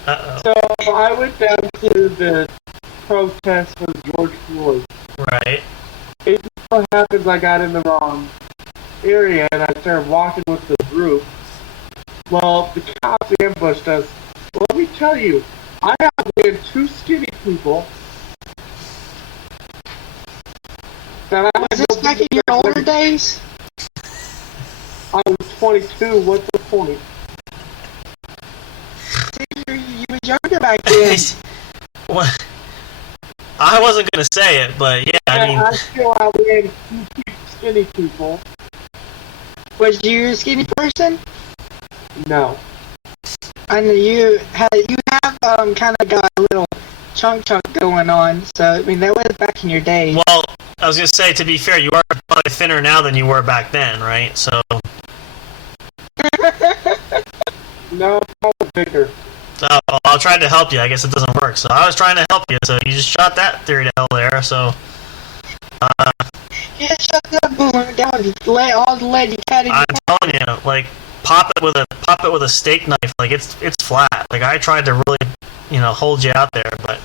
Uh-oh. So I went down to the protest for George Floyd. Right. It just so happens I got in the wrong area and I started walking with the group. Well, the cops ambushed us. Well, let me tell you, I outran 2 skinny people. That I Was this back in your older days? I was 22. What's the point? You were younger back then. What? I wasn't gonna say it, but yeah, I mean, I still outran 2 skinny people. Was you a skinny person? No. I know you have kind of got a little chunk going on. So I mean that was back in your day. well, I was gonna say, to be fair, you are probably thinner now than you were back then, right? So, No, I was bigger. I'll try to help you. I guess it doesn't work. So I was trying to help you. So you just shot that theory to hell there. So, Yeah, shut that balloon down. Lay all the lady cat in I'm telling you, like, pop it with a steak knife. Like it's flat. Like I tried to really, hold you out there, but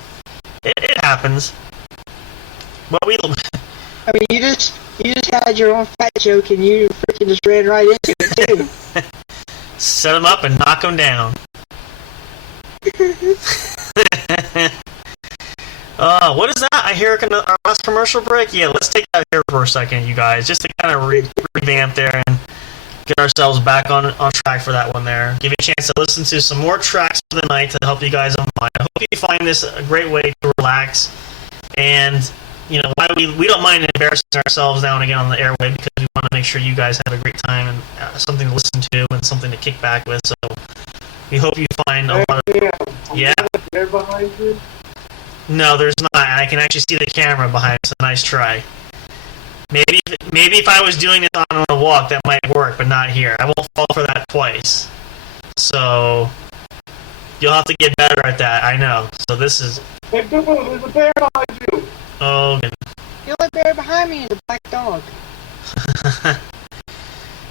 it happens. But we. I mean, you just had your own fat joke and you freaking just ran right into it too. Set them up and knock them down. What is that? I hear our last commercial break. Yeah, let's take that here for a second, you guys, just to kind of revamp there and get ourselves back on track for that one there. Give you a chance to listen to some more tracks for the night to help you guys unwind. I hope you find this a great way to relax, and why we don't mind embarrassing ourselves now and again on the airway, because we want to make sure you guys have a great time and something to listen to and something to kick back with. So we hope you find a lot of. Yeah. They're behind you. No, there's not, and I can actually see the camera behind us. A nice try. Maybe if I was doing this on a walk, that might work, but not here. I won't fall for that twice. So you'll have to get better at that. I know. So this is. Hey, Boo, there's a bear behind you. Oh. The only bear behind me is a black dog.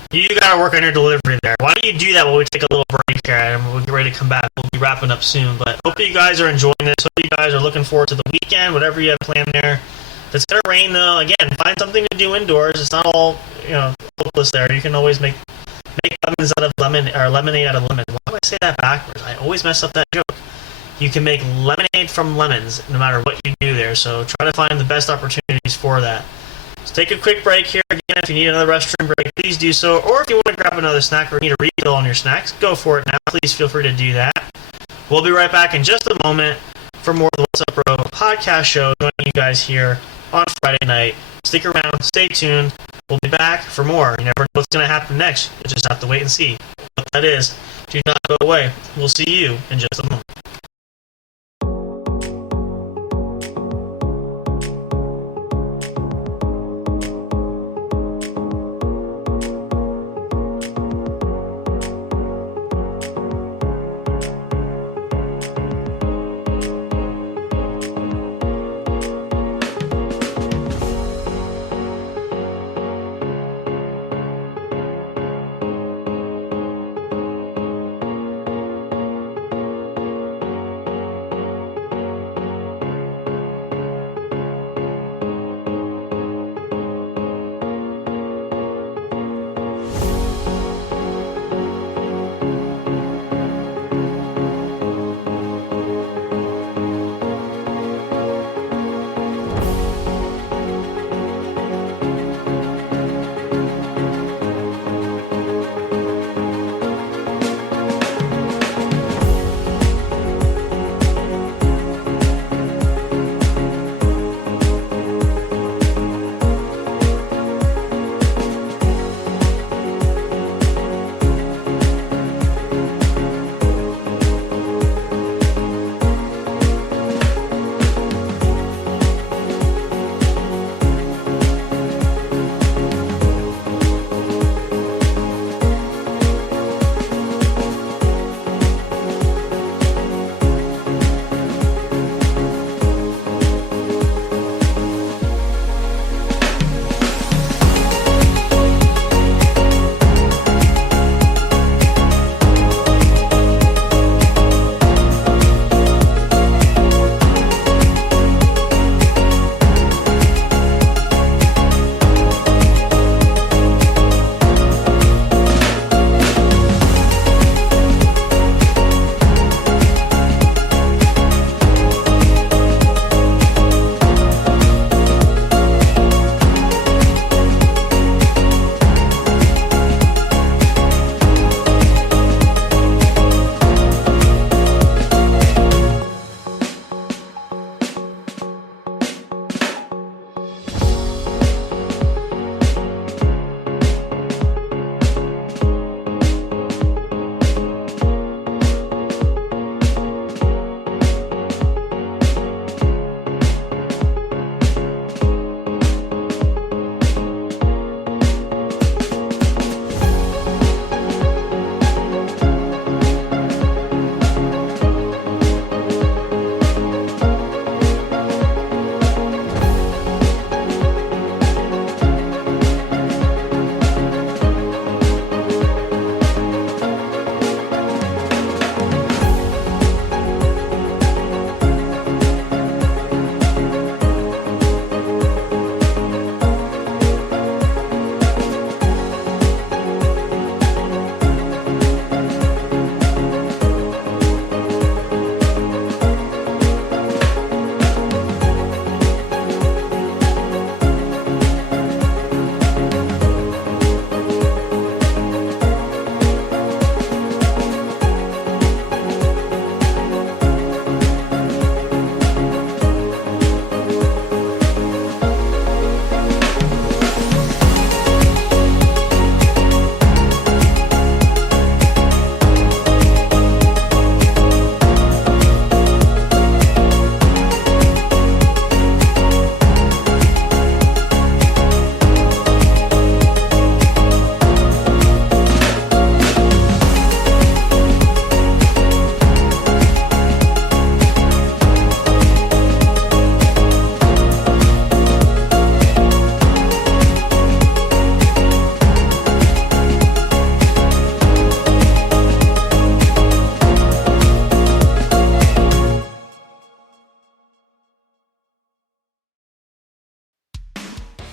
You gotta work on your delivery there. Why don't you do that while we take a little break here and we'll get ready to come back. We'll be wrapping up soon. But hope you guys are enjoying this. Hope you guys are looking forward to the weekend, whatever you have planned there. If it's gonna rain though, again, find something to do indoors. It's not all hopeless there. You can always make lemons out of lemonade out of lemon. Why do I say that backwards? I always mess up that joke. You can make lemonade from lemons no matter what you do there. So try to find the best opportunities for that. So take a quick break here. Again, if you need another restroom break, please do so. Or if you want to grab another snack or need a refill on your snacks, go for it now. Please feel free to do that. We'll be right back in just a moment for more of the What's Up Bro podcast show, joining you guys here on Friday night. Stick around, stay tuned. We'll be back for more. You never know what's going to happen next. You just have to wait and see what that is. Do not go away. We'll see you in just a moment.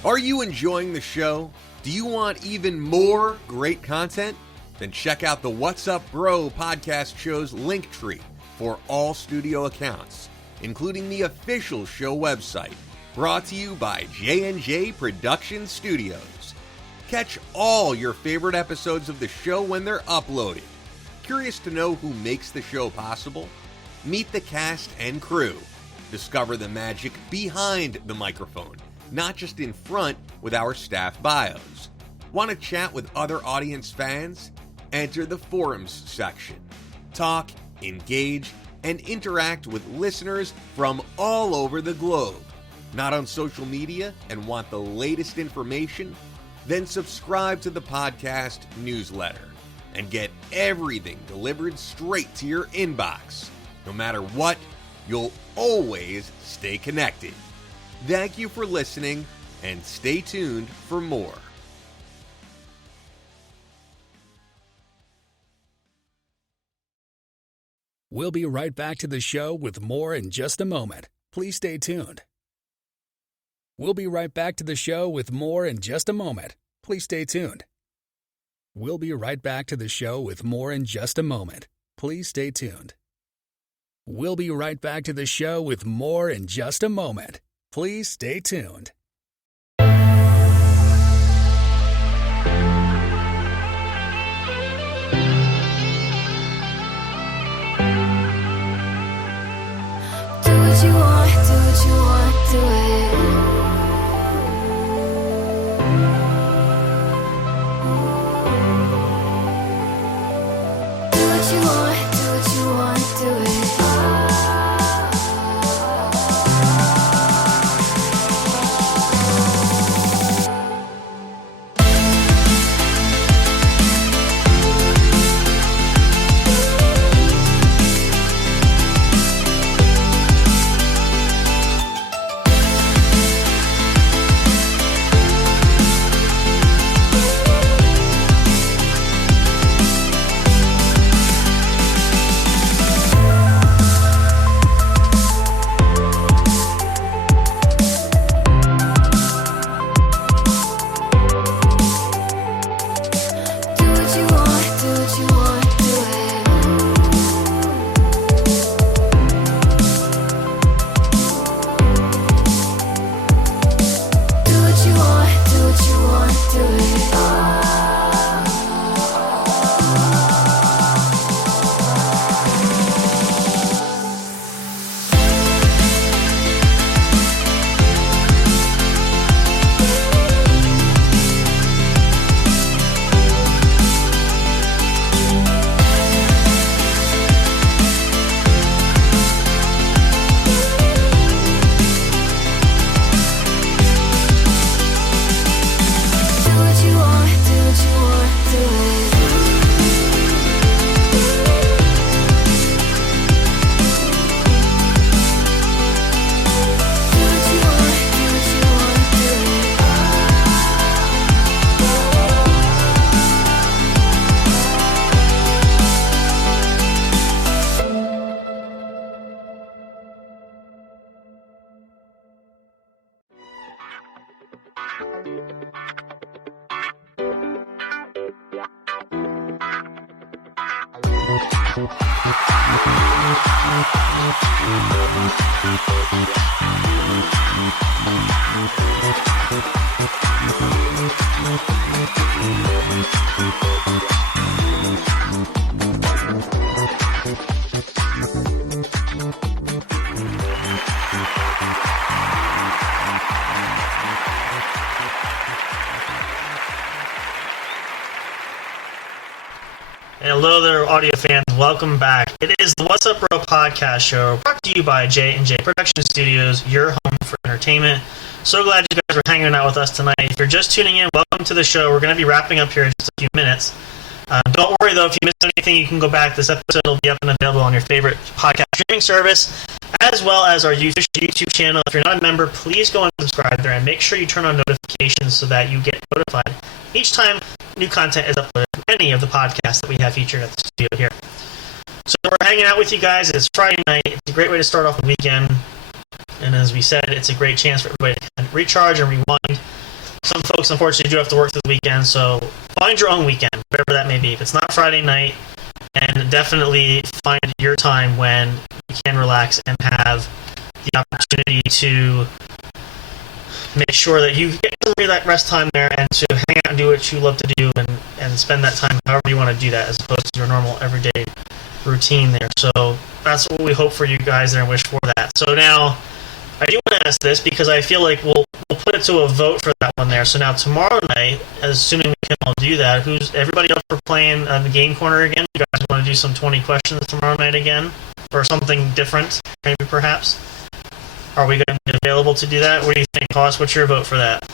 Are you enjoying the show? Do you want even more great content? Then check out the What's Up Bro podcast show's link tree for all studio accounts, including the official show website, brought to you by J&J Production Studios. Catch all your favorite episodes of the show when they're uploaded. Curious to know who makes the show possible? Meet the cast and crew. Discover the magic behind the microphone, not just in front with our staff bios. Want to chat with other audience fans? Enter the forums section. Talk, engage, and interact with listeners from all over the globe. Not on social media and want the latest information? Then subscribe to the podcast newsletter and get everything delivered straight to your inbox. No matter what, you'll always stay connected. Thank you for listening, and stay tuned for more. We'll be right back to the show with more in just a moment. Please stay tuned. We'll be right back to the show with more in just a moment. Please stay tuned. We'll be right back to the show with more in just a moment. Please stay tuned. We'll be right back to the show with more in just a moment. Please stay tuned. Do what you want, do it. Do what you want, do it. Hello there, audio fans. Welcome back. It is the What's Up Bro podcast show, brought to you by J&J Production Studios, your home for entertainment. So glad you guys are hanging out with us tonight. If you're just tuning in, welcome to the show. We're going to be wrapping up here in just a few minutes. Don't worry, though, if you missed anything, you can go back. This episode will be up and available on your favorite podcast streaming service, as well as our YouTube channel. If you're not a member, please go and subscribe there, and make sure you turn on notifications so that you get notified each time new content is uploaded from any of the podcasts that we have featured at the studio here. So we're hanging out with you guys. It's Friday night. It's a great way to start off the weekend. And as we said, it's a great chance for everybody to kind of recharge and rewind. some folks, unfortunately, do have to work through the weekend, so find your own weekend, whatever that may be. If it's not Friday night, and definitely find your time when you can relax and have the opportunity to make sure that you get some rest time there and to hang out and do what you love to do and spend that time however you want to do that as opposed to your normal everyday routine there. So that's what we hope for you guys there and wish for that. So now, I do want to ask this because I feel like we'll put it to a vote for that one there. So now tomorrow night, assuming we can all do that, who's everybody up for playing the game corner again? You guys want to do some 20 questions tomorrow night again? Or something different, maybe perhaps? Are we going to be available to do that? What do you think, Hoss? What's your vote for that?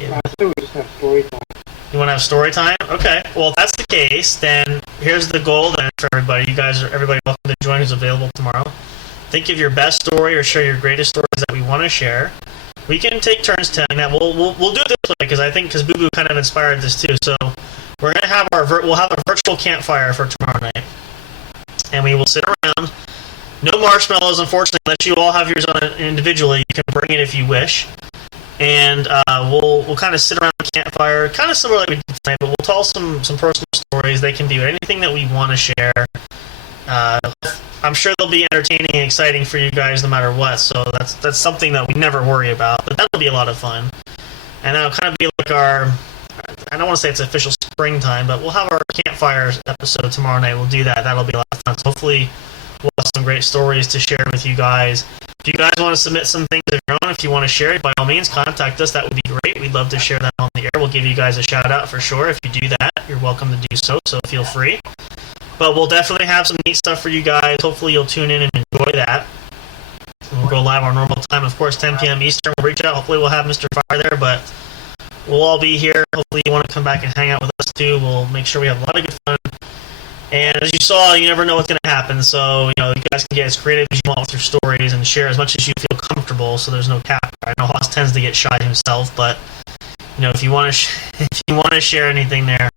I think we just have story time. You want to have story time? Okay. Well, if that's the case, then here's the goal then for everybody. Everybody welcome to join who's available tomorrow. Think of your best story or share your greatest stories that we want to share. We can take turns telling that. We'll do it this way because Boo Boo kind of inspired this too. So we're gonna have we'll have a virtual campfire for tomorrow night, and we will sit around. No marshmallows, unfortunately, unless you all have yours on individually. You can bring it if you wish. And we'll kind of sit around the campfire, kind of similar like we did tonight, but we'll tell some personal stories. They can be anything that we want to share. I'm sure they'll be entertaining and exciting for you guys no matter what, so that's something that we never worry about, but that'll be a lot of fun. And that'll kind of be like I don't want to say it's official springtime, but we'll have our campfire episode tomorrow night. We'll do that. That'll be a lot of fun. So hopefully we'll have some great stories to share with you guys. If you guys want to submit some things of your own, if you want to share it, by all means, contact us. That would be great. We'd love to share that on the air. We'll give you guys a shout-out for sure. If you do that, you're welcome to do so feel free. But we'll definitely have some neat stuff for you guys. Hopefully you'll tune in and enjoy that. We'll go live our normal time, of course, 10 p.m. Eastern. We'll reach out. Hopefully we'll have Mr. Fire there, but we'll all be here. Hopefully you want to come back and hang out with us, too. We'll make sure we have a lot of good fun. And as you saw, you never know what's going to happen. So, you guys can get as creative as you want with your stories and share as much as you feel comfortable, so there's no cap. I know Hoss tends to get shy himself, but, if you want to share anything there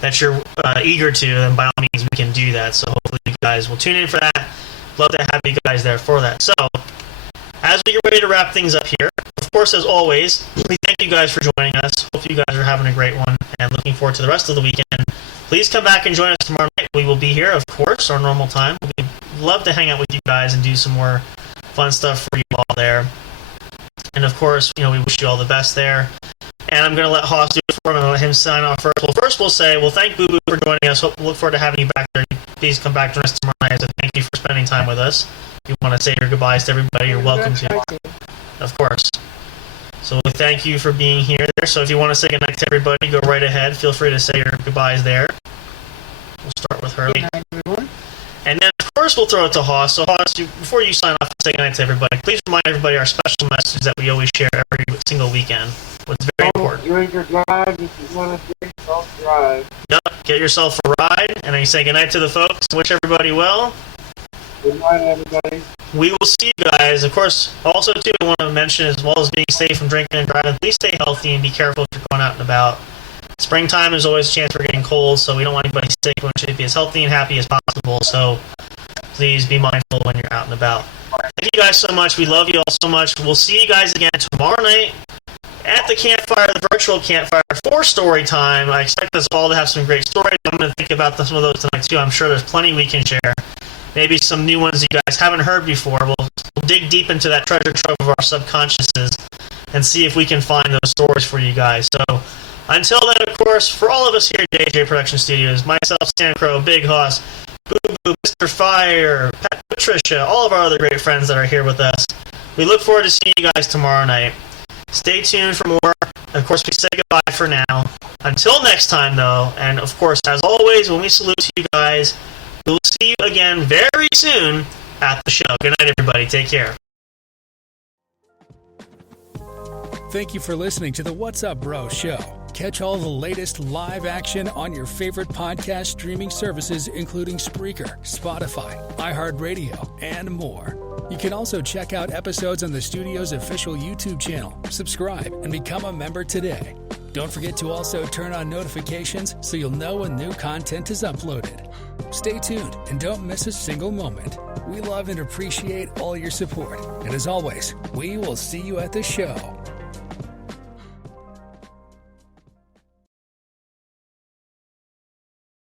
that you're eager to, then by all means we can do that. So hopefully you guys will tune in for that. Love to have you guys there for that. So as we get ready to wrap things up here, of course, as always, we thank you guys for joining us. Hope you guys are having a great one and looking forward to the rest of the weekend. Please come back and join us tomorrow night. We will be here, of course, our normal time. We'd love to hang out with you guys and do some more fun stuff for you all there. And of course, we wish you all the best there. And I'm going to let Hoss do it for him and let him sign off first. Well, first we'll say, thank Boo Boo for joining us. Look forward to having you back there. Please come back to us tomorrow night. So thank you for spending time with us. If you want to say your goodbyes to everybody, you're welcome to. Of course. So we thank you for being here there. So if you want to say goodnight to everybody, go right ahead. Feel free to say your goodbyes there. We'll start with her. Good night, everyone. And then, of course, we'll throw it to Hoss. So, Hoss, before you sign off and say goodnight to everybody, please remind everybody our special message that we always share every single weekend. It's very important. Drink or drive if you want to drink, don't drive. Yep, get yourself a ride, and then you say goodnight to the folks. Wish everybody well. Good night, everybody. We will see you guys. Of course, also, too, I want to mention, as well as being safe from drinking and driving, please stay healthy and be careful if you're going out and about. Springtime is always a chance for getting cold, so we don't want anybody sick. We want you to be as healthy and happy as possible, so please be mindful when you're out and about. Thank you guys so much. We love you all so much. We'll see you guys again tomorrow night at the campfire, the virtual campfire, for story time. I expect us all to have some great stories. I'm going to think about some of those tonight, too. I'm sure there's plenty we can share. Maybe some new ones you guys haven't heard before. We'll dig deep into that treasure trove of our subconsciouses and see if we can find those stories for you guys. So until then, of course, for all of us here at JJ Production Studios, myself, Stan Crow, Big Hoss, Boo Boo, Mr. Fire, Pat, Patricia, all of our other great friends that are here with us, we look forward to seeing you guys tomorrow night. Stay tuned for more. Of course, we say goodbye for now. Until next time, though, and of course, as always, when we salute to you guys, we'll see you again very soon at the show. Good night, everybody. Take care. Thank you for listening to the What's Up Bro show. Catch all the latest live action on your favorite podcast streaming services, including Spreaker, Spotify, iHeartRadio, and more. You can also check out episodes on the studio's official YouTube channel. Subscribe and become a member today. Don't forget to also turn on notifications so you'll know when new content is uploaded. Stay tuned and don't miss a single moment. We love and appreciate all your support. And as always, we will see you at the show.